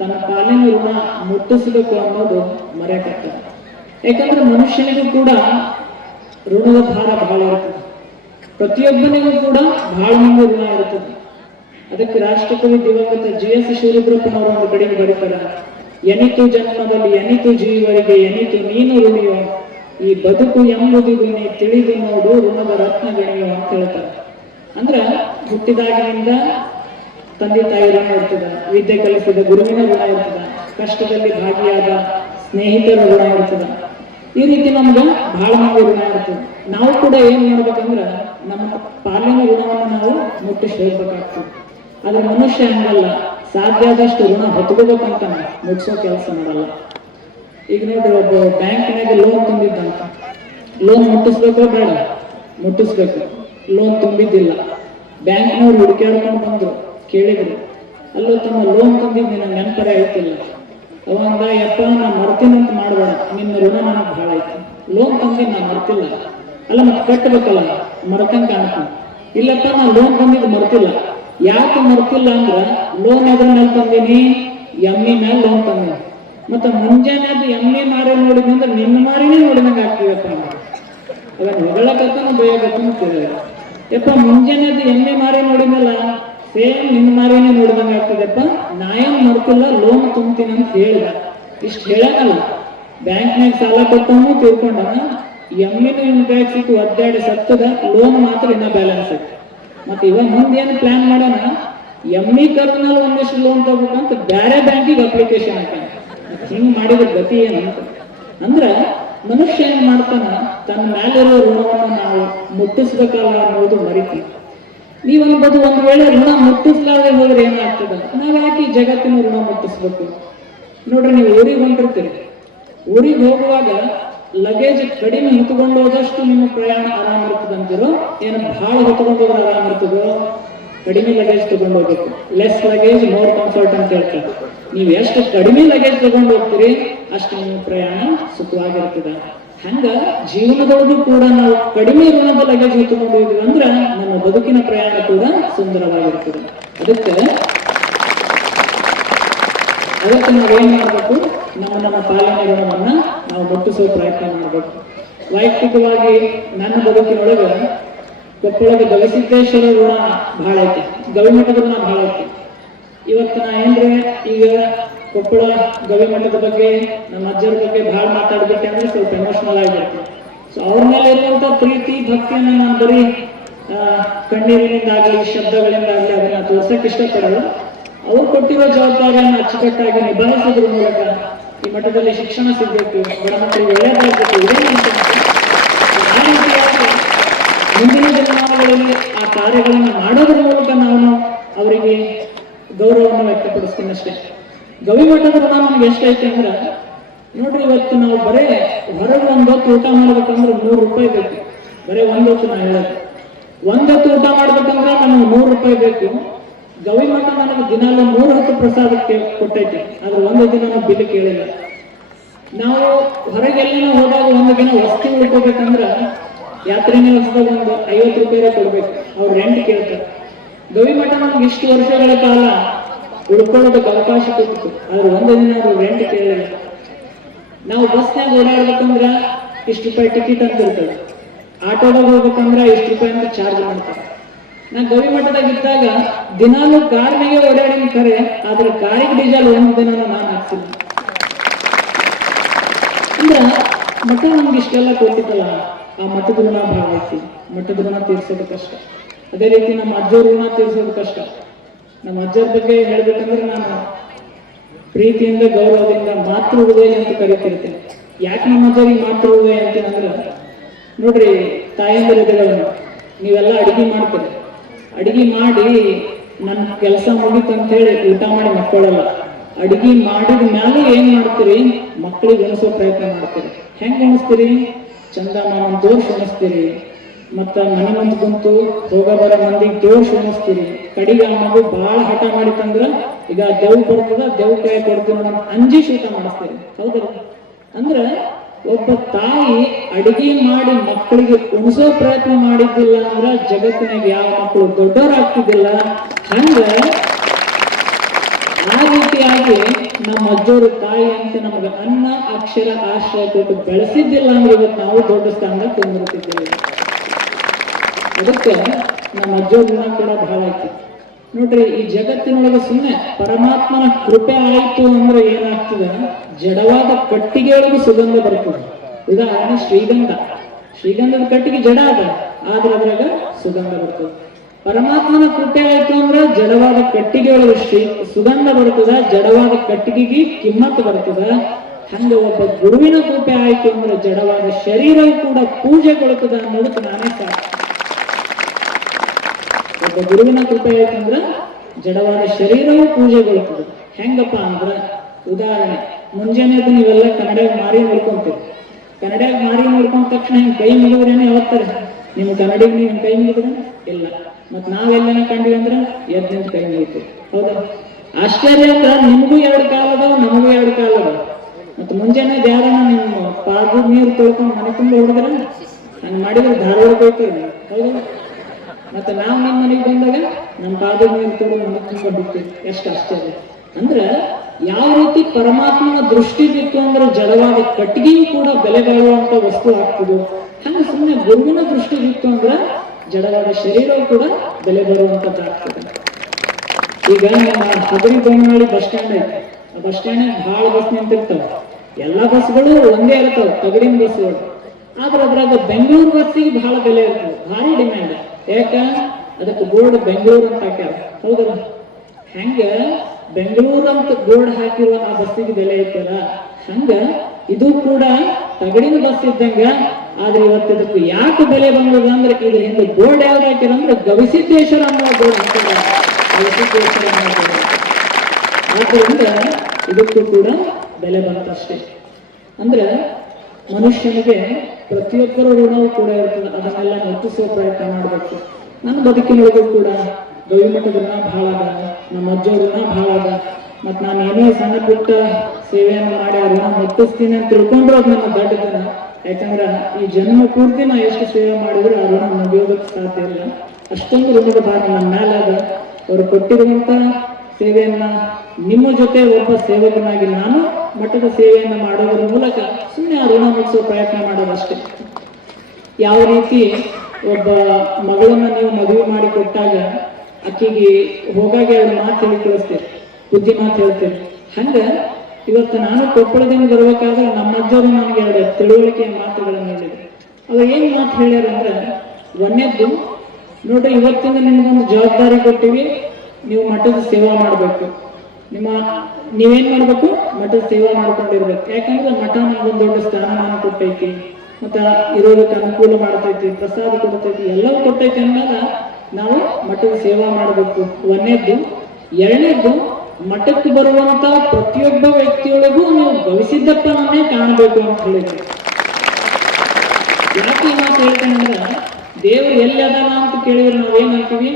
ತನ್ನ ಪಾಲಿನ ಋಣ ಮುಟ್ಟಿಸಬೇಕು ಅನ್ನೋದು ಮರೆಯಕತ್ತವ. ಯಾಕಂದ್ರೆ ಮನುಷ್ಯನಿಗೂ ಕೂಡ ಋಣದ ಭಾರ ಬಹಳ ಇರ್ತದೆ. ಪ್ರತಿಯೊಬ್ಬನಿಗೂ ಕೂಡ ಬಹಳ ಮಂದಿ ಋಣ ಇರ್ತದೆ. ಅದಕ್ಕೆ ರಾಷ್ಟ್ರಕವಿ ದಿವಂಗತ GS ಶಿವರುದ್ರಪ್ಪನವರು ಒಂದು ಕಡೆಗೆ ಬರೀತಾರ, ಎನಿತು ಜನ್ಮದಲ್ಲಿ ಎನಿತು ಜೀವರಿಗೆ ಎನಿತು ನೀನು ಋಣಿಯೋ, ಈ ಬದುಕು ಎಂಬುದಿಗೂ ನೀ ತಿಳಿದು ನೋಡು ಋಣದ ರತ್ನ ಗಣಿಯೋ ಅಂತ ಹೇಳ್ತಾರೆ. ಅಂದ್ರ ಹುಟ್ಟಿದಾಗಿನಿಂದ ತಂದೆ ತಾಯಿ ಋಣ ಇರ್ತದ, ವಿದ್ಯೆ ಕಲಿಸಿದ ಗುರುವಿನ ಋಣ ಇರ್ತದ, ಕಷ್ಟದಲ್ಲಿ ಭಾಗಿಯಾದ ಸ್ನೇಹಿತರ ಋಣ ಇರ್ತದ. ಈ ರೀತಿ ನಮ್ಗೆ ಬಹಳ ಮಂದಿ ಋಣ ಇರ್ತದೆ. ನಾವು ಕೂಡ ಏನ್ ಮಾಡ್ಬೇಕಂದ್ರ ನಮ್ಮ ಪಾಲಿನ ಋಣವನ್ನು ನಾವು ಮುಟ್ಟಿಸಿ ಹೋಗ್ಬೇಕಾಗ್ತದೆ. ಆದ್ರೆ ಮನುಷ್ಯ ಹಂಗಲ್ಲ, ಸಾಧ್ಯ ಆದಷ್ಟು ಋಣ ಹೊತ್ಕೋಬೇಕಂತ ಮುಟ್ಸೋ ಕೆಲಸ ಮಾಡಲ್ಲ. ಈಗ ನೋಡ್ರಿ, ಒಬ್ಬ ಬ್ಯಾಂಕ್ನಾಗ ಲೋನ್ ತುಂಬಿದ್ದಂತ, ಲೋನ್ ಮುಟ್ಟಿಸ್ಬೇಕೋ ಬೇಡ, ಮುಟ್ಟಿಸ್ಬೇಕು. ಲೋನ್ ತುಂಬಿದ್ದಿಲ್ಲ, ಬ್ಯಾಂಕ್ನವ್ರು ಹುಡುಕಾಡ್ಕೊಂಡು ಬಂದ್ರು, ಕೇಳಿದ್ರು, ಅಲ್ಲೂ ತಮ್ಮ ಲೋನ್ ತುಂಬಿದ್ ನಿನ್ನ ನೆನಪರೇ ಐತಿಲ್ಲ. ಅವಂದ, ಯಪ್ಪ ನಾ ಮರ್ತೀನಂತ ಮಾಡ್ಬೇಡ, ನಿನ್ನ ಋಣ ನನಗೆ ಬಹಳ ಐತಿ, ಲೋನ್ ತಂದಿ ನಾ ಮರ್ತಿಲ್ಲ. ಅಲ್ಲ ಮತ್ತೆ ಕಟ್ಟಬೇಕಲ್ಲ, ಮರ್ತಂಗ ಕಾಣ್ತಾನೆ. ಇಲ್ಲಪ್ಪ ನಾ ಲೋನ್ ತಂದಿದ್ದು ಮರ್ತಿಲ್ಲ. ಯಾಕೆ ಮರ್ತಿಲ್ಲ ಅಂದ್ರ ಲೋನ್ ಎದ್ರ ಮೇಲೆ ತಂದೀನಿ, ಎಮ್ಮಿ ಮೇಲೆ ಲೋನ್ ತಂದೀನಿ. ಮತ್ತ ಮುಂಜಾನೆ ಅದು ಎಮ್ಮಿ ಮಾರಿ ನೋಡಿದಂದ್ರೆ ನಿನ್ನ ಮಾರಿನೇ ನೋಡಿದಂಗ ಆಗ್ತೀವಪ್ಪ. ಅದನ್ನ ಹೊಗಳಕತ್ತನ ಬೈಯಕತ್ತನ ಕೇಳಿದ, ಯಪ್ಪ ಮುಂಜಾನೆ ಅದು ಎಮ್ಮೆ ಮಾರಿ ನೋಡಿದ್ನಲ್ಲ, ಸೇಮ್ ನಿನ್ನ ಮಾರಿನೇ ನೋಡಿದಂಗ ಆಗ್ತದಪ್ಪ, ನಾ ಏನ್ ಮರ್ತಿಲ್ಲ, ಲೋನ್ ತುಂಬ್ತೀನಿ ಅಂತ ಹೇಳಿದ. ಇಷ್ಟು ಹೇಳಕಲ್ಲ, ಬ್ಯಾಂಕ್ನಾಗ ಸಾಲ ಕೊಟ್ಟವನು ತಿಳ್ಕೊಂಡನ, ಎಮ್ಮಿನೂ ಇನ್ ಕೈ ಸಿಕ್ಕು ಒದ್ದಾಡಿ ಸತ್ತದ, ಲೋನ್ ಮಾತ್ರ ಇನ್ನ ಬ್ಯಾಲೆನ್ಸ್ ಐತಿ. ಮತ್ತೆ ಇವಾಗ ಮುಂದೆ ಏನು ಪ್ಲಾನ್ ಮಾಡೋಣ, ಎಮ್ಮಿ ಕರ್ನಲ್ಲಿ ಒಂದಿಷ್ಟು ಲೋನ್ ತಗೋಬೇಕಂತ ಬೇರೆ ಬ್ಯಾಂಕಿಗೆ ಅಪ್ಲಿಕೇಶನ್ ಹಾಕ್ಯಾನ. ಹಿಂಗ್ ಮಾಡಿದ್ರ ಗತಿ ಏನಂತ ಅಂದ್ರ ಮನುಷ್ಯ ಏನ್ ಮಾಡ್ತಾನ, ತನ್ನ ಮೇಲಿರೋ ಋಣವನ್ನು ನಾವು ಮುಟ್ಟಿಸ್ಬೇಕಲ್ಲ ಅನ್ನೋದು ಮರಿತೀವಿ. ನೀವನ್ಬೋದು ಒಂದ್ ವೇಳೆ ಋಣ ಮುಟ್ಟಿಸ್ಲಾರ್ದೆ ಹೋದ್ರೆ ಏನಾಗ್ತದ, ನಾವ್ ಯಾಕೆ ಈ ಜಗತ್ತಿನ ಋಣ ಮುಟ್ಟಿಸ್ಬೇಕು? ನೋಡ್ರಿ, ನೀವು ಊರಿಗೆ ಹೊಂಟಿರ್ತೀರಿ, ಊರಿಗೆ ಹೋಗುವಾಗ ಲಗೇಜ್ ಕಡಿಮೆ ಹೊತ್ಕೊಂಡು ಹೋದಷ್ಟು ನಿಮ್ಮ ಪ್ರಯಾಣ ಆರಾಮ ಇರ್ತದಂತಿರೋ, ಏನು ಬಹಳ ಹೊತ್ಕೊಂಡು ಹೋದ್ರೆ ಆರಾಮ ಇರ್ತದೋ? ಕಡಿಮೆ ಲಗೇಜ್ ತಗೊಂಡು ಹೋಗ್ಬೇಕು. ಲೆಸ್ ಲಗೇಜ್ ಮೋರ್ ಕಂಫರ್ಟ್ ಅಂತ ಹೇಳ್ತಾರೆ. ನೀವು ಎಷ್ಟು ಕಡಿಮೆ ಲಗೇಜ್ ತಗೊಂಡು ಹೋಗ್ತೀರಿ ಅಷ್ಟು ನಿಮ್ಮ ಪ್ರಯಾಣ ಸುಖವಾಗಿರ್ತದ. ಹಂಗ ಜೀವನದೊಳಗೂ ಕೂಡ ನಾವು ಕಡಿಮೆ ಋಣದ ಲಗೇಜ್ ಹೊತ್ಕೊಂಡು ಹೋದ್ವಿ ಅಂದ್ರ ನಮ್ಮ ಬದುಕಿನ ಪ್ರಯಾಣ ಕೂಡ ಸುಂದರವಾಗಿರ್ತದೆ. ಅದಕ್ಕೆ ನಾವೇನ್ ಮಾಡ್ಬೇಕು, ನಮ್ಮ ಪಾಲನೆ ಋಣವನ್ನ ನಾವು ಮುಟ್ಟಿಸುವ ಪ್ರಯತ್ನ ಮಾಡಬೇಕು. ವೈಯಕ್ತಿಕವಾಗಿ ನನ್ನ ಬದುಕಿನೊಳಗ ಕೊಪ್ಪಳದ ಗವಿಸಿದ್ದೇಶ್ವರ ಋಣ ಬಹಳ ಐತಿ, ಗವಿಮಠದ ಋಣ ಬಹಳ ಐತಿ. ಇವತ್ತು ನಾ ಏನ್ರೆ ಈಗ ಕೊಪ್ಪಳ ಗವಿಮಠದ ಬಗ್ಗೆ, ನಮ್ಮ ಅಜ್ಜರ ಬಗ್ಗೆ ಬಹಳ ಮಾತಾಡ್ಬೇಕು ಅಂದ್ರೆ ಸ್ವಲ್ಪ ಎಮೋಷನಲ್ ಆಗಿರ್ತೀನಿ. ಸೊ ಅವ್ರ ಮೇಲೆ ಇರುವಂತ ಪ್ರೀತಿ ಭಕ್ತಿಯನ್ನ ನಾನು ಬರೀ ಕಣ್ಣೀರಿನಿಂದಾಗಲಿ ಶಬ್ದಗಳಿಂದಾಗಲಿ ಅದನ್ನ ತೋರ್ಸಕ್ ಇಷ್ಟಪಡಲ್ಲ. ಅವ್ರು ಕೊಟ್ಟಿರೋ ಜವಾಬ್ದಾರಿಯನ್ನು ಅಚ್ಚುಕಟ್ಟಾಗಿ ನಿಭಾಯಿಸೋದ್ರ ಮೂಲಕ ಈ ಮಠದಲ್ಲಿ ಶಿಕ್ಷಣ ಸಿಗಬೇಕು, ಬಡ ಮಕ್ಕಳಿಗೆ ಒಳ್ಳೆಯದಾಗಬೇಕು, ಆ ರೀತಿಯಾಗಿ ಮುಂದಿನ ದಿನಮಾನಗಳಲ್ಲಿ ಆ ಕಾರ್ಯಗಳನ್ನು ಮಾಡೋದ್ರ ಮೂಲಕ ನಾನು ಅವರಿಗೆ ಗೌರವವನ್ನು ವ್ಯಕ್ತಪಡಿಸ್ತೀನಿ ಅಷ್ಟೇ. ಗವಿಮಠದ ಋಣ ನಮ್ಗೆ ಎಷ್ಟೈತೆ ಅಂದ್ರೆ, ನೋಡ್ರಿ, ಇವತ್ತು ನಾವು ಬರೇ ಹೊರಗೆ ಒಂದೊತ್ತು ಊಟ ಮಾಡ್ಬೇಕಂದ್ರೆ 100 ರೂಪಾಯಿ ಬೇಕು, ಬರೇ ಒಂದೊತ್ತು ನಾ ಹೇಳೋದು. ಒಂದೊತ್ತು ಊಟ ಮಾಡ್ಬೇಕಂದ್ರೆ ನಮಗೆ 100 ರೂಪಾಯಿ ಬೇಕು. ಗವಿ ಮಠ ನನಗೆ ದಿನಾಲು 100 ಹೊತ್ತು ಪ್ರಸಾದಕ್ಕೆ ಕೊಟ್ಟೈತಿ, ಆದ್ರೆ ಒಂದು ದಿನ ನಾವು ಬಿಲ್ ಕೇಳಿಲ್ಲ. ನಾವು ಹೊರಗೆಲ್ಲ ಹೋದಾಗ ಒಂದು ದಿನ ವಸ್ತಿ ಉಳ್ಕೋಬೇಕಂದ್ರ ಯಾತ್ರೆ ನಿವಾಸದಾಗ ಒಂದು 50 ರೂಪಾಯಿ ಕೊಡ್ಬೇಕು, ಅವ್ರು ರೆಂಟ್ ಕೇಳ್ತಾರೆ. ಗವಿ ಮಠ ನಮ್ಗೆ ಇಷ್ಟು ವರ್ಷಗಳ ಕಾಲ ಉಳ್ಕೊಳ್ಳೋದಕ್ಕೆ ಅವಕಾಶ ಕೊಟ್ಟಿತ್ತು, ಆದ್ರೆ ಒಂದು ದಿನ ಅವ್ರು ರೆಂಟ್ ಕೇಳಿಲ್ಲ. ನಾವು ಬಸ್ನಾಗ ಓಡಾಡ್ಬೇಕಂದ್ರ ಇಷ್ಟು ರೂಪಾಯಿ ಟಿಕೆಟ್ ಅಂತ ಇರ್ತದೆ, ಆಟೋದಾಗ ಹೋಗ್ಬೇಕಂದ್ರ ಇಷ್ಟು ರೂಪಾಯಿ ಅಂತ ಚಾರ್ಜ್ ಮಾಡ್ತಾರೆ. ನಾ ಗವಿ ಮಠದಾಗ ಇದ್ದಾಗ ದಿನಾಲು ಕಾರ್ನಾಗೆ ಓಡಾಡಿನ ಖರೆ, ಆದ್ರೆ ಕಾರಿಗೆ ಡೀಸೆಲ್ ಒಂದು ದಿನ ನಾನು ಹಾಕ್ಸಿಲ್ಲ. ಅಂದ್ರ ಮಠ ನಮ್ಗೆ ಇಷ್ಟೆಲ್ಲ ಕೊಟ್ಟಿತ್ತಲ್ಲ, ಆ ಮಠದ ಋಣ ಭಾಳ ಐತಿ. ಮಠದ ಋಣ ತೀರ್ಸೋದು ಕಷ್ಟ. ಅದೇ ರೀತಿ ನಮ್ಮ ಅಜ್ಜವ್ರ ಋಣ ತೀರ್ಸೋದು ಕಷ್ಟ. ನಮ್ಮ ಅಜ್ಜರ ಬಗ್ಗೆ ಹೇಳ್ಬೇಕಂದ್ರೆ ನಾನು ಪ್ರೀತಿಯಿಂದ ಗೌರವದಿಂದ ಮಾತೃ ಹೃದಯ ಅಂತ ಕರಿತಿರ್ತೇನೆ. ಯಾಕೆ ನಮ್ಮ ಅಜ್ಜರಿಗೆ ಮಾತೃ ಹೃದಯ ಅಂತಂದ್ರೆ, ನೋಡ್ರಿ ತಾಯಂದಿರಗಳನ್ನು ನೀವೆಲ್ಲ ಅಡಿಗೆ ಮಾಡ್ತೀರಿ, ಅಡಿಗೆ ಮಾಡಿ ನನ್ನ ಕೆಲಸ ಮುಗಿತು ಅಂತ ಹೇಳಿ ಊಟ ಮಾಡಿ ಮಕ್ಕಳಲ್ಲ, ಅಡಿಗೆ ಮಾಡಿದ ಮ್ಯಾಲೆ ಏನ್ ಮಾಡ್ತೀರಿ, ಮಕ್ಕಳಿಗೆ ಉಣಿಸೋ ಪ್ರಯತ್ನ ಮಾಡ್ತೀರಿ. ಹೆಂಗ್ ಉಣಿಸ್ತೀರಿ? ಚಂದ ಮಾಮನ್ ತೋರ್ಸಿ ಉಣಿಸ್ತೀರಿ, ಮತ್ತ ಮನೆ ಮುಂದೆ ಕುಂತು ಹೋಗ ಬರೋ ಮಂದಿಗೆ ತೋರ್ಸಿ ಉಣಿಸ್ತೀರಿ. ಕಡಿಗೆ ಆ ಮಗು ಬಹಳ ಹಠ ಮಾಡಿತಂದ್ರ ಈಗ ದೇವ್ ಬರ್ತದ, ದೇವ್ ಕೈ ಕೊಡ್ತೀವಿ ನೋಡ ಅಂಜಿಸಿ ಊಟ ಮಾಡಿಸ್ತೀರಿ. ಹೌದಲ್ಲ? ಅಂದ್ರ ಒಬ್ಬ ತಾಯಿ ಅಡಿಗೆ ಮಾಡಿ ಮಕ್ಕಳಿಗೆ ಉಣಿಸೋ ಪ್ರಯತ್ನ ಮಾಡಿದ್ದಿಲ್ಲ ಅಂದ್ರ ಜಗತ್ತಿನಾಗ ಯಾವ ಮಕ್ಕಳು ದೊಡ್ಡವರಾಗ್ತಿದ್ದಿಲ್ಲ. ಹಂಗ ಆ ರೀತಿಯಾಗಿ ನಮ್ಮ ಅಜ್ಜೋರು ತಾಯಿ ಅಂತ ನಮಗೆ ಅನ್ನ ಅಕ್ಷರ ಆಶ್ರಯ ಕೊಟ್ಟು ಬೆಳೆಸಿದ್ದಿಲ್ಲ ಅಂದ್ರೆ ಇವತ್ತು ನಾವು ದೊಡ್ಡ ಸ್ಥಾನ ಕುಂದಿರ್ತಿದ್ದೇವೆ. ಅದಕ್ಕೆ ನಮ್ಮ ಅಜ್ಜೋರ್ನ ಕೂಡ ಬಹಳ ಐತಿ. ನೋಡ್ರಿ, ಈ ಜಗತ್ತಿನೊಳಗೆ ಸುಮ್ಮನೆ ಪರಮಾತ್ಮನ ಕೃಪೆ ಆಯ್ತು ಅಂದ್ರೆ ಏನಾಗ್ತದೆ, ಜಡವಾದ ಕಟ್ಟಿಗೆಯೊಳಗೆ ಸುಗಂಧ ಬರ್ತದೆ. ಉದಾಹರಣೆ ಶ್ರೀಗಂಧದ ಕಟ್ಟಿಗೆ ಜಡ ಅದ, ಆದ್ರೆ ಅದ್ರಾಗ ಸುಗಂಧ ಬರ್ತದೆ. ಪರಮಾತ್ಮನ ಕೃಪೆ ಆಯ್ತು ಅಂದ್ರೆ ಜಡವಾದ ಕಟ್ಟಿಗೆಯೊಳಗೆ ಸುಗಂಧ ಬರ್ತದ, ಜಡವಾದ ಕಟ್ಟಿಗೆಗೆ ಕಿಮ್ಮತ್ತು ಬರ್ತದ. ಹಂಗ ಒಬ್ಬ ಗುರುವಿನ ಕೃಪೆ ಆಯ್ತು ಅಂದ್ರೆ ಜಡವಾದ ಶರೀರವು ಕೂಡ ಪೂಜೆಗೊಳ್ತದ ಅನ್ನೋದಕ್ಕೆ ನಾನೇ ಸಾಕು. ಒಬ್ಬ ಗುರುವಿನ ಕೃಪೆ ಆಯ್ತಂದ್ರ ಜಡವಾದ ಶರೀರವು ಪೂಜೆಗೊಳ್ತದೆ. ಹೆಂಗಪ್ಪ ಅಂದ್ರ, ಉದಾಹರಣೆ ಮುಂಜಾನೆ ಅದು ನೀವೆಲ್ಲ ಕನ್ನಡ ಮಾರಿ ನೋಡ್ಕೊಂತೀರಿ. ಕನ್ನಡ ಮಾರಿ ನೋಡ್ಕೊಂಡ ತಕ್ಷಣ ಹಿಂಗ್ ಕೈ ಮುಗಿದ್ರೇನೆ ಯಾವತ್ತಾರೆ ನಿಮ್ ಕನ್ನಡಿಗೆ ನೀವು ಕೈ ಮುಗಿದ್ರೆ ಇಲ್ಲ. ಮತ್ ನಾವೆಲ್ಲನ ಕಂಡ್ವಿ ಅಂದ್ರ ಎದ್ ನಿಂತ ಕೈ ಮುಗಿತೀವಿ. ಹೌದಾ? ಆಶ್ಚರ್ಯ ಅಂದ್ರ ನಿಮಗೂ 2 ಕಾಲ ಅದಾವ, ನಮಗೂ 2 ಕಾಲ ಅದಾವ. ಮತ್ ಮುಂಜಾನೆ ಯಾರನ್ನ ನಿಮ್ಮ ಪಾದ ನೀರು ತೊಳ್ಕೊಂಡು ಮನೆ ತುಂಬ ಹೊಡೆದ್ರ ಹಂಗ ಮಾಡಿದ್ರೆ ಧಾರವಾಡ ಹೋಗ್ತೀವಿ. ಹೌದಾ? ಮತ್ತೆ ನಾವು ನಿಮ್ಮ ಮನೆಗೆ ಬಂದಾಗ ನಮ್ಮ ಪಾದ ನೀರು ತೊಗೊಂಡು ಮನೆ ತುಂಬ ಬಿಡ್ತೀವಿ. ಎಷ್ಟು ಆಶ್ಚರ್ಯ! ಅಂದ್ರ ಯಾವ ರೀತಿ ಪರಮಾತ್ಮನ ದೃಷ್ಟಿ ಬಿತ್ತು ಅಂದ್ರೆ ಜಡವಾದ ಕಟ್ಟಿಗೆಯೂ ಕೂಡ ಬೆಲೆ ಬಾಳುವಂತ ವಸ್ತು ಆಗ್ತದೆ. ಹಂಗ ಸುಮ್ಮನೆ ಗುರುವಿನ ದೃಷ್ಟಿ ಬಿತ್ತು ಅಂದ್ರೆ ಜಡವಾದ ಶರೀರವು ಕೂಡ ಬೆಲೆ ಬರುವಂತದ್ದಾಗ್ತದೆ. ಈಗ ನಮ್ಮ ಹಗರಿ ಬೊಮ್ಮನಹಳ್ಳಿ ಬಸ್ ಸ್ಟ್ಯಾಂಡ್ ಐತೆ. ಆ ಬಸ್ ಸ್ಟ್ಯಾಂಡ್ ಬಹಳ ಬಸ್ ನಿಂತಿರ್ತಾವ. ಎಲ್ಲಾ ಬಸ್ಗಳು ಒಂದೇ ಇರ್ತಾವ, ತಗಡಿನ ಬಸ್ಗಳು. ಆದ್ರೆ ಅದ್ರಾಗ ಬೆಂಗಳೂರು ಬಸ್ಸಿಗೆ ಬಹಳ ಬೆಲೆ ಇರ್ತದೆ, ಭಾರಿ ಡಿಮ್ಯಾಂಡ್. ಯಾಕ? ಅದಕ್ಕೆ ಬೋರ್ಡ್ ಬೆಂಗಳೂರು ಅಂತ ಹಾಕ್ಯಾರ. ಹೌದಲ್ಲ? ಹೆಂಗ ಬೆಂಗಳೂರು ಅಂತ ಬೋರ್ಡ್ ಹಾಕಿರುವ ಆ ಬಸ್ಸಿಗೆ ಬೆಲೆ ಐತಲ್ಲ, ಹಂಗ ಇದು ಕೂಡ ತಗಡಿನ ಬಸ್ ಇದ್ದಂಗ. ಆದ್ರೆ ಇವತ್ತು ಇದಕ್ಕೆ ಯಾಕೆ ಬೆಲೆ ಬಂದದ ಅಂದ್ರೆ ಇದ್ರ ಹಿಂದೆ ಬೋರ್ಡ್ ಯಾವ್ದು ಹಾಕ್ಯಾರ ಅಂದ್ರೆ ಗವಿಸಿದ್ದೇಶ್ವರ ಅನ್ನೋ ಬೋರ್ಡ್ ಹಾಕ್ಯಾರ. ಗವಿಸಿದ್ದೇಶ್ವರ ಅನ್ನೋ ಬೋರ್ಡ್. ಆದ್ದರಿಂದ ಇದಕ್ಕೂ ಕೂಡ ಬೆಲೆ ಬಂತಷ್ಟೇ. ಅಂದ್ರೆ ಮನುಷ್ಯನಿಗೆ ಪ್ರತಿಯೊಬ್ಬರ ಋಣವೂ ಕೂಡ ಇರ್ತದೆ, ಅದನ್ನೆಲ್ಲ ಮುಟ್ಟಿಸುವ ಪ್ರಯತ್ನ ಮಾಡಬೇಕು. ನನ್ನ ಬದುಕಿನೊಳಗೂ ಕೂಡ ಗವಿಮಠದ ಋಣ ಬಹಳ ಅದ, ನಮ್ಮ ಅಜ್ಜರ ಋಣ ಬಹಳ ಅದ. ಮತ್ ನಾನು ಏನೇ ಸಣ್ಣ ಪುಟ್ಟ ಸೇವೆಯನ್ನು ಮಾಡಿ ಆ ಋಣ ಮುಟ್ಟಿಸ್ತೀನಿ ಅಂತ ತಿಳ್ಕೊಂಡ್ರು ಅದು ನನ್ನ ದೊಡ್ಡದನ. ಯಾಕಂದ್ರ ಈ ಜನ್ಮ ಪೂರ್ತಿ ನಾ ಎಷ್ಟು ಸೇವೆ ಮಾಡಿದ್ರು ಆ ಋಣ ಮುಗಿಯೋದಕ್ಕೆ ಸಾಧ್ಯ ಇಲ್ಲ. ಅಷ್ಟೊಂದು ಋಣದ ಭಾರ ನನ್ನ ಮೇಲೆ ಅದ. ಅವರು ಕೊಟ್ಟಿರುವಂತ ಸೇವೆಯನ್ನ ನಿಮ್ಮ ಜೊತೆ ಒಬ್ಬ ಸೇವಕನಾಗಿ ನಾನು ಮಠದ ಸೇವೆಯನ್ನ ಮಾಡೋದ್ರ ಮೂಲಕ ಸುಮ್ಮನೆ ಆ ಋಣ ಮುಗಿಸೋ ಪ್ರಯತ್ನ ಮಾಡೋದಷ್ಟೇ. ಯಾವ ರೀತಿ ಒಬ್ಬ ಮಗಳನ್ನ ನೀವು ಮದುವೆ ಮಾಡಿ ಕೊಟ್ಟಾಗ ಅಕ್ಕಿಗೆ ಹೋಗಾಗ 2 ಮಾತು ಹೇಳಿ ಕಳಿಸ್ತೇವೆ, ಬುದ್ಧಿ ಮಾತು ಹೇಳ್ತೇವೆ. ಹಂಗ ಇವತ್ತು ನಾನು ಕೊಪ್ಪಳದಿಂದ ಬರ್ಬೇಕಾದ್ರೆ ನಮ್ಮ ಅಜ್ಜರು ನನಗೆ 2 ತಿಳುವಳಿಕೆಯ ಮಾತುಗಳನ್ನು ಹೇಳಿದ್ರು. ಅವು ಏನ್ ಮಾತು ಹೇಳ್ಯಾರ ಅಂದ್ರೆ, ಒಂದೇದ್ದು ನೋಡ್ರಿ, ಇವತ್ತಿಂದ ನಿಮ್ಗೊಂದು ಜವಾಬ್ದಾರಿ ಕೊಟ್ಟಿವಿ, ನೀವು ಮಠದ ಸೇವಾ ಮಾಡ್ಬೇಕು. ನೀವೇನ್ ಮಾಡ್ಬೇಕು? ಮಠದ ಸೇವಾ ಮಾಡ್ಕೊಂಡಿರ್ಬೇಕು. ಯಾಕಂದ್ರೆ ಮಠ ನಮ್ಗೊಂದು ದೊಡ್ಡ ಸ್ಥಾನಮಾನ ಕೊಟ್ಟೈತಿ, ಮತ್ತ ಇರೋದಕ್ಕೆ ಅನುಕೂಲ ಮಾಡ್ತೈತಿ, ಪ್ರಸಾದ ಕೊಡ್ತೈತಿ, ಎಲ್ಲವೂ ಕೊಟ್ಟೈತಿ ಅಂದಾಗ ನಾವು ಮಠದ ಸೇವಾ ಮಾಡಬೇಕು. ಒಂದೇದ್ದು. ಎರಡನೇದ್ದು, ಮಠಕ್ಕೆ ಬರುವಂತ ಪ್ರತಿಯೊಬ್ಬ ವ್ಯಕ್ತಿಯೊಳಗೂ ನೀವು ಗವಿಸಿದ್ದಪ್ಪನನ್ನೇ ಕಾಣಬೇಕು ಅಂತ ಹೇಳಿದ್ರು. ಯಾಕೆ ಈ ಮಾತು ಹೇಳ್ತೇನೆ ಅಂದ್ರೆ, ದೇವ್ರು ಎಲ್ಲಿ ಅದಾನ ಅಂತ ಕೇಳಿದ್ರೆ ನಾವೇನ್ ಅಂತೀವಿ?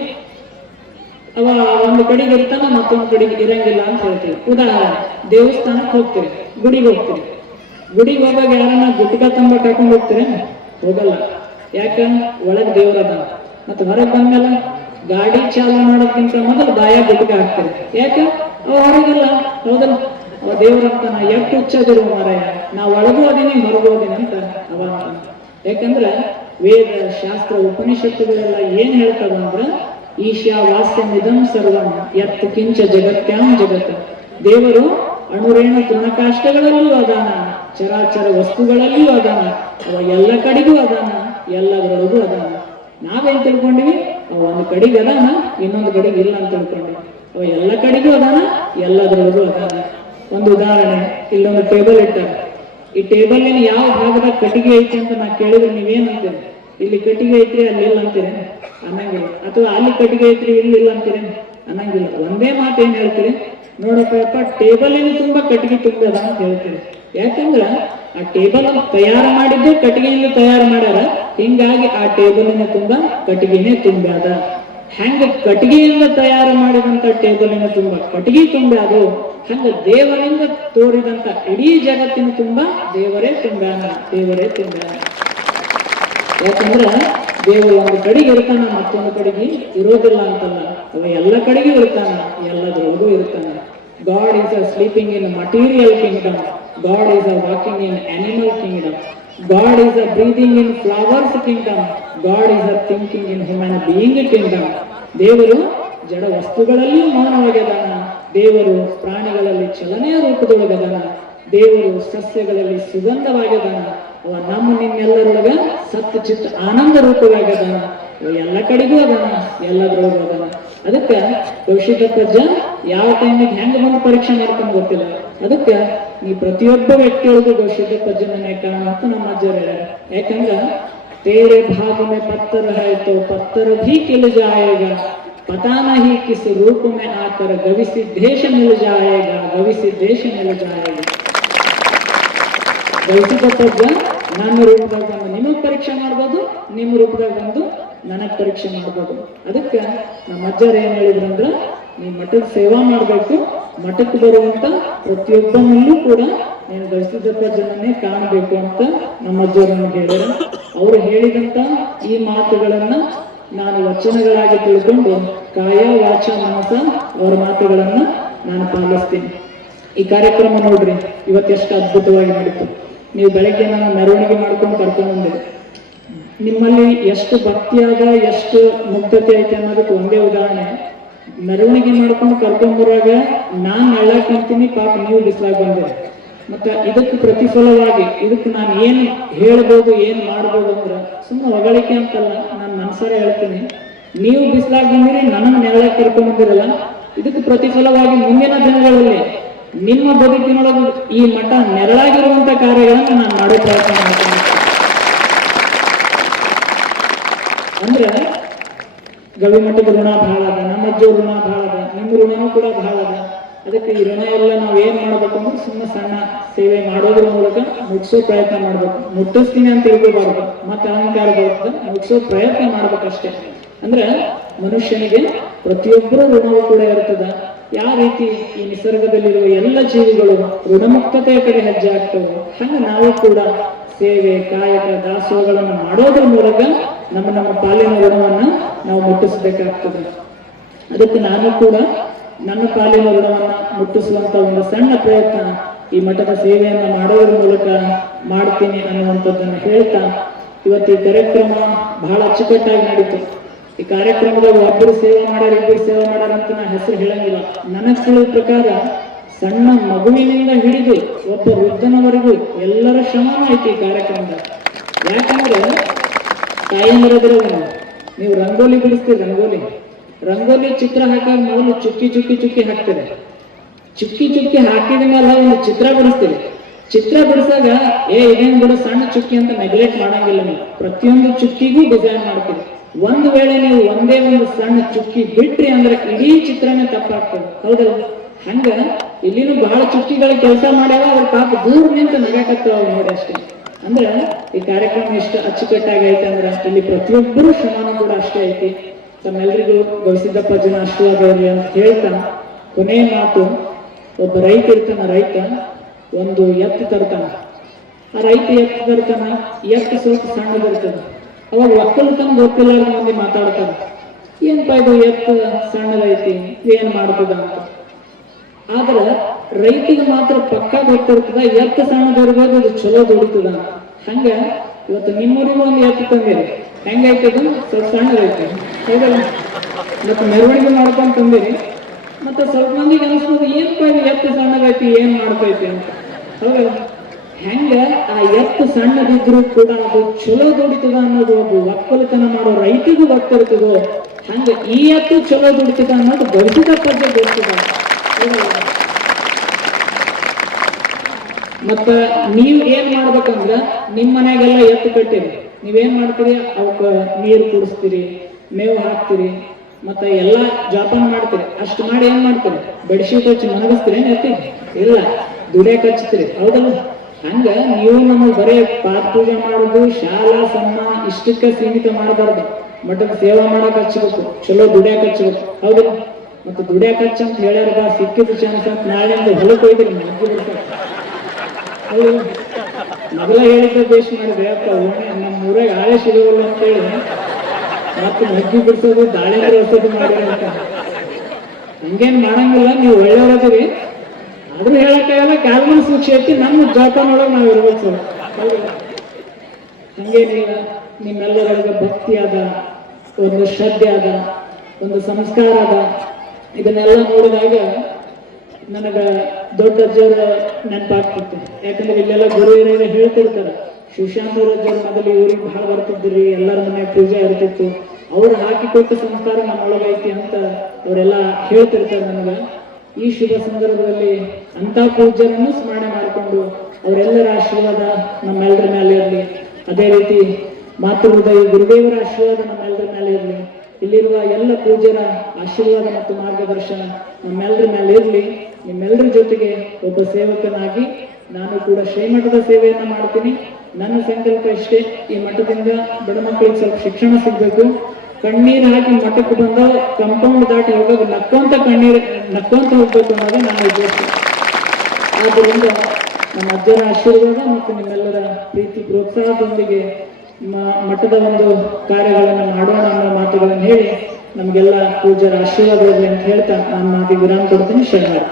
ಅವ ಒಂದು ಕಡೆಗೆ ಇರ್ತಾನ, ಮತ್ತೊಂದು ಕಡೆಗೆ ಇರಂಗಿಲ್ಲ ಅಂತ ಹೇಳ್ತೀವಿ. ಉದಾಹರಣೆ, ದೇವಸ್ಥಾನಕ್ಕೆ ಹೋಗ್ತೀರಿ, ಗುಡಿಗೆ ಹೋಗ್ತೀರಿ. ಗುಡಿಗೆ ಹೋದಾಗ ಯಾರನ್ನ ಗುಟ್ಕ ತಂಬ ಕರ್ಕೊಂಡು ಹೋಗ್ತೀರಿ? ಹೋಗಲ್ಲ. ಯಾಕ? ಒಳಗ್ ದೇವ್ರ ಅದಾನ. ಮತ್ತೆ ಹೊರಗೆ ಬಂದ್ಮೇಲೆ ಗಾಡಿ ಚಾಲು ಮಾಡೋದಕ್ಕಿಂತ ಮೊದಲು ಬಾಯ ಗುಟ್ಕ ಹಾಕ್ತೀರಿ. ಯಾಕ? ಅವ ಹೊರಗಿಲ್ಲ, ಹೌದಲ್ಲ? ಅವ ದೇವ್ರಂತಾನ, ಎಷ್ಟು ಹುಚ್ಚದಿರು ಮಾರಾಯ, ನಾ ಒಳಗೂ ಅದೀನಿ ಹೊರಗೂ ಅದೀನಿ ಅಂತ ಅವ ಅಂತಾನ. ಯಾಕಂದ್ರ ವೇದ ಶಾಸ್ತ್ರ ಉಪನಿಷತ್ತುಗಳೆಲ್ಲ ಏನ್ ಹೇಳ್ತಾವ ಅಂದ್ರ, ಈಶಾವಾಸ್ಯಮಿದಂ ಸರ್ವಂ ಯತ್ ಕಿಂಚ ಜಗತ್ಯಾಂ ಜಗತ್. ದೇವರು ಅಣುರೇಣ ತೃಣಕಾಷ್ಟಗಳಲ್ಲಿಯೂ ಅದಾನ, ಚರಾಚರ ವಸ್ತುಗಳಲ್ಲಿಯೂ ಅದಾನ, ಅವ ಎಲ್ಲ ಕಡೆಗೂ ಅದಾನ, ಎಲ್ಲದರೊಳಗೂ ಅದಾನ. ನಾವೇನ್ ತಿಳ್ಕೊಂಡಿವಿ? ಅವ ಒಂದು ಕಡೆಗೆ ಅದಾನ, ಇನ್ನೊಂದು ಕಡೆಗೆ ಇಲ್ಲ ಅಂತ ತಿಳ್ಕೊಂಡಿವಿ. ಅವ ಎಲ್ಲ ಕಡೆಗೂ ಅದಾನ, ಎಲ್ಲದರೊಳಗೂ ಅದಾನ. ಒಂದು ಉದಾಹರಣೆ, ಇಲ್ಲೊಂದು ಟೇಬಲ್ ಇಟ್ಟಾರ. ಈ ಟೇಬಲಿನ ಯಾವ ಭಾಗದಾಗ ಕಟ್ಟಿಗೆ ಐತಿ ಅಂತ ನಾ ಕೇಳಿದ್ರೆ ನೀವೇನ್ ಅಂತೀರಿ? ಇಲ್ಲಿ ಕಟ್ಟಿಗೆ ಐತ್ರಿ, ಅಲ್ಲಿ ಇಲ್ಲ ಅಂತೀರಿ? ಅನ್ನಂಗಿಲ್ಲ. ಅಥವಾ ಅಲ್ಲಿ ಕಟ್ಟಿಗೆ ಐತ್ರಿ, ಇಲ್ಲಿ ಇಲ್ಲ ಅಂತೀರಿ? ಅನ್ನಂಗಿಲ್ಲ. ಒಂದೇ ಮಾತು ಏನ್ ಹೇಳ್ತೀರಿ? ನೋಡಪ್ಪ, ಟೇಬಲಿನ ತುಂಬಾ ಕಟ್ಟಿಗೆ ತುಂಬದ ಅಂತ ಹೇಳ್ತೀರಿ. ಯಾಕಂದ್ರ ಆ ಟೇಬಲ್ ತಯಾರು ಮಾಡಿದ್ದು ಕಟ್ಟಿಗೆಯಿಂದ ತಯಾರು ಮಾಡ್ಯಾರ, ಹಿಂಗಾಗಿ ಆ ಟೇಬಲಿನ ತುಂಬಾ ಕಟ್ಟಿಗೆನೇ ತುಂಬ್ಯಾದ. ಹೆಂಗ ಕಟ್ಟಿಗೆಯಿಂದ ತಯಾರು ಮಾಡಿದಂತ ಟೇಬಲಿನ ತುಂಬಾ ಕಟ್ಟಿಗೆ ತುಂಬ್ಯಾದು, ಹಂಗ ದೇವರಿಂದ ತೋರಿದಂತ ಇಡೀ ಜಗತ್ತಿನ ತುಂಬಾ ದೇವರೇ ತುಂಬ್ಯಾನ, ದೇವರೇ ತುಂಬ್ಯಾನ. ಯಾಕಂದ್ರ ದೇವರು ಒಂದು ಕಡೆಗೆ ಇರ್ತಾನ, ಮತ್ತೊಂದು ಕಡೆಗೆ ಇರೋದಿಲ್ಲ ಅಂತಲ್ಲ. ಅವ ಎಲ್ಲ ಕಡೆಗೂ ಇರ್ತಾನ, ಎಲ್ಲದರೊಳಗೂ ಇರ್ತಾನ. God is a sleeping in a material kingdom. God is a walking in animal kingdom. God is a breathing in flowers kingdom. God is a thinking in human being kingdom. ದೇವರು ಜಡ ವಸ್ತುಗಳಲ್ಲಿಯೂ ಮೌನವಾಗಿದ್ದಾನ. ದೇವರು ಪ್ರಾಣಿಗಳಲ್ಲಿ ಚಲನೆಯ ರೂಪದೊಳಗದಾನ. ದೇವರು ಸಸ್ಯಗಳಲ್ಲಿ ಸುಗಂಧವಾಗಿದ್ದಾನ. ಅವ ನಮ್ಮ ನಿಮ್ಮೆಲ್ಲರೊಳಗ ಸತ್ ಚಿತ್ ಆನಂದ ರೂಪವಾಗಿದ್ದಾನ. ಎಲ್ಲ ಕಡೆಗೂ ಅದಾನ, ಎಲ್ಲದ್ರೊಳಗೂ ಅದಾನ. ಅದಕ್ಕೆ ಗವಿಸಿದ್ದಪ್ಪ ಯಾವ ಟೈಮಿಗೆ ಹೆಂಗ ಬಂದು ಪರೀಕ್ಷೆ ಮಾಡ್ಕೊಂಡು ಗೊತ್ತಿಲ್ಲ. ಅದಕ್ಕೆ ನೀ ಪ್ರತಿಯೊಬ್ಬ ವ್ಯಕ್ತಿಯೊಳಗೂ ಗವಿಸಿದ್ದಪ್ಪಜ್ಜನೇ ಕಾರಣ ಅಂತ ನಮ್ಮ ಅಜ್ಜರು ಹೇಳ್ಯಾರ. ಯಾಕಂದ್ರ तेरे भाग में पत्थर है तो पत्थर भी खिल जाएगा, पता नहीं किस रूप में आकर गविसिद्धेश मिल जाएगा, गविसिद्धेश मिल जाएगा. ಗವಿಸಿದ್ದಪ್ಪ ನನ್ನ ರೂಪದಾಗ ಬಂದು ನಿಮಗ್ ಪರೀಕ್ಷೆ ಮಾಡ್ಬೋದು, ನಿಮ್ಮ ರೂಪದಾಗ ಬಂದು ನನಗ್ ಪರೀಕ್ಷೆ ಮಾಡ್ಬೋದು. ಅದಕ್ಕೆ ನಮ್ಮ ಅಜ್ಜರು ಏನ್ ಹೇಳಿದ್ರಂದ್ರ, ನೀ ಮಠದ ಸೇವಾ ಮಾಡ್ಬೇಕು, ಮಠಕ್ಕೆ ಬರುವಂತ ಪ್ರತಿಯೊಬ್ಬನಲ್ಲೂ ಕೂಡ ನೀನು ಗವಿಸಿದ್ದಪ್ಪ ಜನನ್ನೇ ಕಾಣಬೇಕು ಅಂತ ನಮ್ಮ ಅಜ್ಜರು ನಮ್ಗೆ ಹೇಳಿದ್ರು. ಅವರು ಹೇಳಿದಂತ ಈ ಮಾತುಗಳನ್ನ ನಾನು ವಚನಗಳಾಗಿ ತಿಳ್ಕೊಂಡು ಕಾಯ ವಾಚ ಮನಸ ಅವರ ಮಾತುಗಳನ್ನ ನಾನು ಪಾಲಿಸ್ತೀನಿ. ಈ ಕಾರ್ಯಕ್ರಮ ನೋಡ್ರಿ, ಇವತ್ತೆಷ್ಟು ಅದ್ಭುತವಾಗಿ ನಡೀತು. ನೀವು ಬೆಳಗ್ಗೆ ನಾನು ಮೆರವಣಿಗೆ ಮಾಡ್ಕೊಂಡು ಕರ್ಕೊಂಡು ಬಂದಿರಿ. ನಿಮ್ಮಲ್ಲಿ ಎಷ್ಟು ಭಕ್ತಿಯಾದ, ಎಷ್ಟು ಮುಗ್ಧತೆ ಐತೆ ಅನ್ನೋದಕ್ಕೆ ಒಂದೇ ಉದಾಹರಣೆ. ಮೆರವಣಿಗೆ ಮಾಡ್ಕೊಂಡು ಕರ್ಕೊಂಡ್ಬರಾಗ ನಾನ್ ನೆಳ್ಳಾಕ್ ಅಂತೀನಿ, ಪಾಪ ನೀವು ಬಿಸಿಲಾಗಿ ಬಂದಿರಿ. ಮತ್ತ ಇದಕ್ಕೆ ಪ್ರತಿಫಲವಾಗಿ ಇದಕ್ಕೆ ನಾನು ಏನ್ ಹೇಳ್ಬೋದು, ಏನ್ ಮಾಡ್ಬೋದು ಅಂದ್ರೆ ಸುಮ್ಮನೆ ಹೊಗಳಿಕೆ ಅಂತಲ್ಲ, ನಾನು ಮನ್ಸಾರ ಹೇಳ್ತೀನಿ. ನೀವು ಬಿಸಿಲಾಗಿ ಬಂದಿರಿ, ನನ್ನ ನೆಳ್ಳಾಕ್ ಕರ್ಕೊಂಡ್ ಬಂದಿರಲ್ಲ. ಇದಕ್ಕೆ ಪ್ರತಿಫಲವಾಗಿ ಮುಂದಿನ ದಿನಗಳಲ್ಲಿ ನಿಮ್ಮ ಬದುಕಿನೊಳಗೆ ಈ ಮಠ ನೆರಳಾಗಿರುವಂತ ಕಾರ್ಯಗಳನ್ನು ನಾನು ಮಾಡೋ ಪ್ರಯತ್ನ ಮಾಡ್ತೀನಿ. ಅಂದ್ರೆ ಗವಿಮಠದ ಋಣ ಬಹಳ ಅದ, ನಮ್ಮ ಅಜ್ಜೋ ಋಣ ಬಹಳ ಅದ, ನಿಮ್ಮ ಋಣನೂ ಕೂಡ ಬಹಳ ಅದ. ಅದಕ್ಕೆ ಈ ಋಣ ಎಲ್ಲ ನಾವ್ ಏನ್ ಮಾಡ್ಬೇಕು ಅಂದ್ರೆ ಸುಮ್ಮನೆ ಸಣ್ಣ ಸೇವೆ ಮಾಡೋದ್ರ ಮೂಲಕ ಮುಗಿಸೋ ಪ್ರಯತ್ನ ಮಾಡ್ಬೇಕು. ಮುಟ್ಟಿಸ್ತೀನಿ ಅಂತ ತಿಳ್ಕೋಬಾರ್ದು, ಮತ್ತೆ ಅಹಂಕಾರ ಬರುತ್ತೆ. ಮುಗಿಸೋ ಪ್ರಯತ್ನ ಮಾಡ್ಬೇಕಷ್ಟೇ. ಅಂದ್ರೆ ಮನುಷ್ಯನಿಗೆ ಪ್ರತಿಯೊಬ್ಬರ ಋಣವೂ ಕೂಡ ಇರ್ತದ. ಯಾವ ರೀತಿ ಈ ನಿಸರ್ಗದಲ್ಲಿರುವ ಎಲ್ಲ ಜೀವಿಗಳು ಋಣಮುಕ್ತತೆಯ ಕಡೆ ಹೆಜ್ಜೆ ಆಗ್ತವೆ, ಹಂಗ ನಾವು ಕೂಡ ಸೇವೆ, ಕಾಯಕ, ದಾಸೋಹಗಳನ್ನು ಮಾಡೋದ್ರ ಮೂಲಕ ನಮ್ಮ ಪಾಲಿನ ಋಣವನ್ನ ನಾವು ಮುಟ್ಟಿಸಬೇಕಾಗ್ತದೆ. ಅದಕ್ಕೆ ನಾನು ಕೂಡ ನನ್ನ ಪಾಲಿನ ಋಣವನ್ನ ಮುಟ್ಟಿಸುವಂತ ಒಂದು ಸಣ್ಣ ಪ್ರಯತ್ನ ಈ ಮಠದ ಸೇವೆಯನ್ನ ಮಾಡೋದ್ರ ಮೂಲಕ ಮಾಡ್ತೀನಿ ಅನ್ನುವಂಥದ್ದನ್ನು ಹೇಳ್ತಾ, ಇವತ್ತು ಈ ಕಾರ್ಯಕ್ರಮ ಬಹಳ ಅಚ್ಚುಕಟ್ಟಾಗಿ ನಡೀತು. ಈ ಕಾರ್ಯಕ್ರಮದಾಗ ಒಬ್ಬರು ಸೇವೆ ಮಾಡ್ಯಾರ, ಇಬ್ಬರು ಸೇವೆ ಮಾಡ್ಯಾರ ಅಂತ ನಾ ಹೆಸರು ಹೇಳಂಗಿಲ್ಲ. ನನಗೆ ತಿಳಿದ ಪ್ರಕಾರ ಸಣ್ಣ ಮಗುವಿನಿಂದ ಹಿಡಿದು ಒಬ್ಬ ವೃದ್ಧನವರೆಗೂ ಎಲ್ಲರ ಶ್ರಮನೂ ಐತಿ ಈ ಕಾರ್ಯಕ್ರಮದಾಗ. ಯಾಕಂದ್ರೆ ತಾಯಿ ಮರದಿರೋದು, ನೀವು ರಂಗೋಲಿ ಬಿಡಿಸ್ತೀರಿ, ರಂಗೋಲಿ ಚಿತ್ರ ಹಾಕಾಗ ಮೊದಲು ಚುಕ್ಕಿ ಚುಕ್ಕಿ ಚುಕ್ಕಿ ಹಾಕ್ತೀರಿ. ಚುಕ್ಕಿ ಚುಕ್ಕಿ ಹಾಕಿದ ಮೇಲೆ ಒಂದು ಚಿತ್ರ ಬಿಡಿಸ್ತೀರಿ. ಚಿತ್ರ ಬಿಡಿಸಾಗ ಇದೇನ್ ಬಿಡು ಸಣ್ಣ ಚುಕ್ಕಿ ಅಂತ ನೆಗ್ಲೆಕ್ಟ್ ಮಾಡಂಗಿಲ್ಲ. ನೀವು ಪ್ರತಿಯೊಂದು ಚುಕ್ಕಿಗೂ ಡಿಸೈನ್ ಮಾಡ್ತೀರಿ. ಒಂದು ವೇಳೆ ನೀವು ಒಂದೇ ಒಂದು ಸಣ್ಣ ಚುಕ್ಕಿ ಬಿಟ್ರಿ ಅಂದ್ರೆ ಇಡೀ ಚಿತ್ರನೇ ತಪ್ಪಾಗ್ತದೆ, ಹೌದಲ್ಲ? ಹಂಗ ಇಲ್ಲಿನೂ ಬಹಳ ಚುಕ್ಕಿಗಳ ಕೆಲಸ ಮಾಡ್ಯಾವ, ಅವ್ರ ಪಾಪ ದೂರ ನಿಂತ ನಗಾಕತ್ತವ ನೋಡಿ ಅಷ್ಟೇ. ಅಂದ್ರೆ ಈ ಕಾರ್ಯಕ್ರಮ ಎಷ್ಟು ಅಚ್ಚುಕಟ್ಟಾಗಿ ಐತೆ ಅಂದ್ರೆ ಇಲ್ಲಿ ಪ್ರತಿಯೊಬ್ಬರು ಶ್ರಮನೂ ಕೂಡ ಅಷ್ಟೇ ಐತಿ. ತಮ್ಮೆಲ್ಲರಿಗೂ ಗವಿಸಿದ್ದಪ್ಪ ಜನ ಆಶೀರ್ವಾದ ಇರಲಿ ಅಂತ ಹೇಳ್ತಾ ಕೊನೆಯ ಮಾತು, ಒಬ್ಬ ರೈತ ಇರ್ತಾನ, ರೈತ ಒಂದು ಎತ್ತು ತರ್ತಾನ. ಆ ರೈತ ಎತ್ತು ತರ್ತಾನ, ಎತ್ತು ಸ್ವಲ್ಪ ಸಣ್ಣದಿರ್ತಾನ. ಅವಾಗ ಒಕ್ಕಲುತನ ಗೊತ್ತಿಲ್ಲ ಮಂದಿ ಮಾತಾಡ್ತಾರ, ಏನಪ್ಪ ಇದು ಎತ್ತು ಸಣ್ಣದೈತಿ ಏನ್ ಮಾಡ್ತದ ಅಂತ. ಆದ್ರ ರೈತಿಗೆ ಮಾತ್ರ ಪಕ್ಕ ಗೊತ್ತಿರ್ತದ ಎತ್ತು ಸಣ್ಣದಿರ್ಬೋದು, ಅದು ಚಲೋ ದುಡಿತದ. ಹಂಗ ಇವತ್ತು ನಿಮ್ಮೂರಿಗೂ ಒಂದು ಎತ್ತು ತಂದಿರಿ, ಹೆಂಗೈತದ ಸ್ವಲ್ಪ ಸಣ್ಣದೈತಿ ಹೌದಲ್ಲ. ಇವತ್ತು ಮೆರವಣಿಗೆ ಮಾಡ್ಕೊಂಡ್ ತಂದಿರಿ, ಮತ್ತೆ ಸ್ವಲ್ಪ ಮಂದಿಗೆ ಅನಿಸ್ಬೋದು ಏನಪ್ಪ ಇದು ಎತ್ತು ಸಣ್ಣದೈತಿ ಏನ್ ಮಾಡ್ತೈತಿ ಅಂತ ಹೌದಲ್ಲ. ಹೆಂಗ ಆ ಎತ್ತು ಸಣ್ಣದಿದ್ರು ಕೂಡ ಅದು ಚಲೋ ದುಡಿತದ ಅನ್ನೋದು ಒಬ್ಬ ಒಕ್ಕಲುತನ ಮಾಡೋ ರೈತಿಗೂ ಗೊತ್ತಿರ್ತದೋ, ಹಂಗ ಈ ಎತ್ತು ಚಲೋ ದುಡಿತದ ಅನ್ನೋದು ಗವಿಸಿದ್ದಪ್ಪ ಗೊತ್ತಿದ. ಮತ್ತ ನೀವ್ ಏನ್ ಮಾಡ್ಬೇಕಂದ್ರ ನಿಮ್ ಮನ್ಯಾಗೆಲ್ಲ ಎತ್ತು ಕಟ್ಟಿರಿ, ನೀವೇನ್ ಮಾಡ್ತೀರಿ, ಅವಕ್ಕ ನೀರು ಕುಡಿಸ್ತೀರಿ, ಮೇವು ಹಾಕ್ತೀರಿ, ಮತ್ತೆ ಎಲ್ಲಾ ಜೋಪಾನ ಮಾಡ್ತೀರಿ. ಅಷ್ಟು ಮಾಡಿ ಏನ್ ಮಾಡ್ತೀರಿ, ಬೆಡ್ಶೀಟ್ ಹಚ್ಚಿ ಮನಗಿಸ್ತೀರಿ, ಏನ್ ಎತ್ತಿ ಇಲ್ಲ ದುಡಿಯಾಕ ಹಚ್ತೀರಿ ಹೌದಲ್ಲ. ಹಂಗ ನೀವು ನಮಗೆ ಬರೀ ಪಾದ ಪೂಜೆ ಮಾಡುದು, ಶಾಲಾ ಸನ್ಮಾನ ಇಷ್ಟಕ್ಕೆ ಸೀಮಿತ ಮಾಡಬಾರ್ದು. ಮಠದ ಸೇವಾ ಮಾಡಕ್ ಹಚ್ಬೇಕು, ಚಲೋ ದುಡಿಯಾಕ ಹಚ್ಬೇಕು ಹೌದಲ್ಲ. ಮತ್ತೆ ದುಡಿಯಾಕ ಹಚ್ಚ ಅಂತ ಹೇಳ್ಯಾರ, ಬಾ ಸಿಕ್ಕಿದ ಚಾನ್ಸ್ ಅಂತ ನಾಳೆಂದು ಹೊಲಕ್ಕೆ ಹೋಯ್ತೀರಿ ಮಜ್ಜಿ ಬಿಡ್ತಾರೆ ಹೌದಲ್ಲ. ಮೊದಲ ಹೇಳಿದ್ದ ಬೇಸ್ ಮಾಡಿದ್ರೆ ಅಪ್ಪ ನಮ್ಮ ಊರಾಗ ಆಳೆ ಸಿಗೋಲ್ಲ ಅಂತೇಳಿ ಮತ್ತೆ ಮಜ್ಜಿ ಬಿಡ್ಸೋದು ದಾಳಿಂಬೆ ರಸೋದು ಮಾಡಿ ಅಂತ. ಹಂಗೇನ್ ಮಾಡಂಗಿಲ್ಲ, ನೀವು ಒಳ್ಳೆಯವರದಿರಿ. ಆದ್ರೂ ಹೇಳಕ್ಕಾಗಲ್ಲ, ಕಾಲ್ಮನ್ ಸೂಕ್ಷೆ ಐತಿ, ನಮ್ಮ ಜೋಪಾನೊಳಗೆ ನಾವು ಇರ್ಬೇಕು ಸರ್ ಹೌದಲ್ಲ. ಹಂಗೇನಿಲ್ಲ, ನಿಮ್ಮೆಲ್ಲರಿಗೆ ಭಕ್ತಿ ಅದ, ಒಂದು ಶ್ರದ್ಧೆ ಅದ, ಒಂದು ಸಂಸ್ಕಾರ ಅದ. ಇದನ್ನೆಲ್ಲ ನೋಡಿದಾಗ ನನಗ ದೊಡ್ಡ ಅಜ್ಜವರ ನೆನಪಾಗ್ತಿತ್ತು. ಯಾಕಂದ್ರೆ ಇಲ್ಲೆಲ್ಲ ಗುರು ಹಿರಿಯರು ಹೇಳ್ತಿರ್ತಾರ, ಶಿವಶಾಂತವ್ರ ಅಜ್ಜವ್ರ ಮೊದಲು ಊರಿಗೆ ಬಹಳ ಬರ್ತಿದ್ರಿ, ಎಲ್ಲರ ಮನೆಯಾಗ ಪೂಜೆ ಇರ್ತಿತ್ತು, ಅವ್ರು ಹಾಕಿಕೊಟ್ಟ ಸಂಸ್ಕಾರ ನಮ್ಮೊಳಗೈತಿ ಅಂತ ಅವರೆಲ್ಲ ಹೇಳ್ತಿರ್ತಾರೆ ನನಗ. ಈ ಶುಭ ಸಂದರ್ಭದಲ್ಲಿ ಅಂತ ಪೂಜ್ಯರನ್ನು ಸ್ಮರಣೆ ಮಾಡಿಕೊಂಡು ಅವರೆಲ್ಲರ ಆಶೀರ್ವಾದ ನಮ್ಮೆಲ್ಲರ ಮೇಲೆ ಇರಲಿ. ಅದೇ ರೀತಿ ಮಾತೃ ಹೃದಯ ಗುರುದೇವರ ಆಶೀರ್ವಾದ ನಮ್ಮೆಲ್ಲರ ಮೇಲೆ ಇರಲಿ. ಇಲ್ಲಿರುವ ಎಲ್ಲ ಪೂಜ್ಯರ ಆಶೀರ್ವಾದ ಮತ್ತು ಮಾರ್ಗದರ್ಶನ ನಮ್ಮೆಲ್ಲರ ಮೇಲೆ ಇರಲಿ. ನಿಮ್ಮೆಲ್ಲರ ಜೊತೆಗೆ ಒಬ್ಬ ಸೇವಕನಾಗಿ ನಾನು ಕೂಡ ಶ್ರೀಮಠದ ಸೇವೆಯನ್ನ ಮಾಡ್ತೀನಿ. ನನ್ನ ಸಂಕಲ್ಪ ಇಷ್ಟೇ, ಈ ಮಠದಿಂದ ಬಡ ಮಕ್ಕಳಿಗೆ ಸ್ವಲ್ಪ ಶಿಕ್ಷಣ ಸಿಗ್ಬೇಕು. ಕಣ್ಣೀರು ಹಾಕಿ ಮಠಕ್ಕೆ ಬಂದ ಕಂಪೌಂಡ್ ದಾಟಿ ಹೋಗೋದು ನಕ್ಕೊಂತ ಹೋಗ್ಬೇಕು ಅನ್ನೋದೇ ನನ್ನ ಉದ್ದೇಶ. ಆದ್ದರಿಂದ ನಮ್ಮ ಅಜ್ಜರ ಆಶೀರ್ವಾದ ಮತ್ತು ನಿಮ್ಮೆಲ್ಲರ ಪ್ರೀತಿ ಪ್ರೋತ್ಸಾಹದೊಂದಿಗೆ ಮಠದ ಒಂದು ಕಾರ್ಯಗಳನ್ನು ಮಾಡೋಣ ಅನ್ನೋ ಮಾತುಗಳನ್ನು ಹೇಳಿ ನಮಗೆಲ್ಲ ಪೂಜ್ಯರ ಆಶೀರ್ವಾದ ಇರಲಿ ಅಂತ ಹೇಳ್ತಾ ನಾನು ಮಾತಿಗೆ ವಿರಾಮ ಕೊಡ್ತೀನಿ. ಶರಣರು.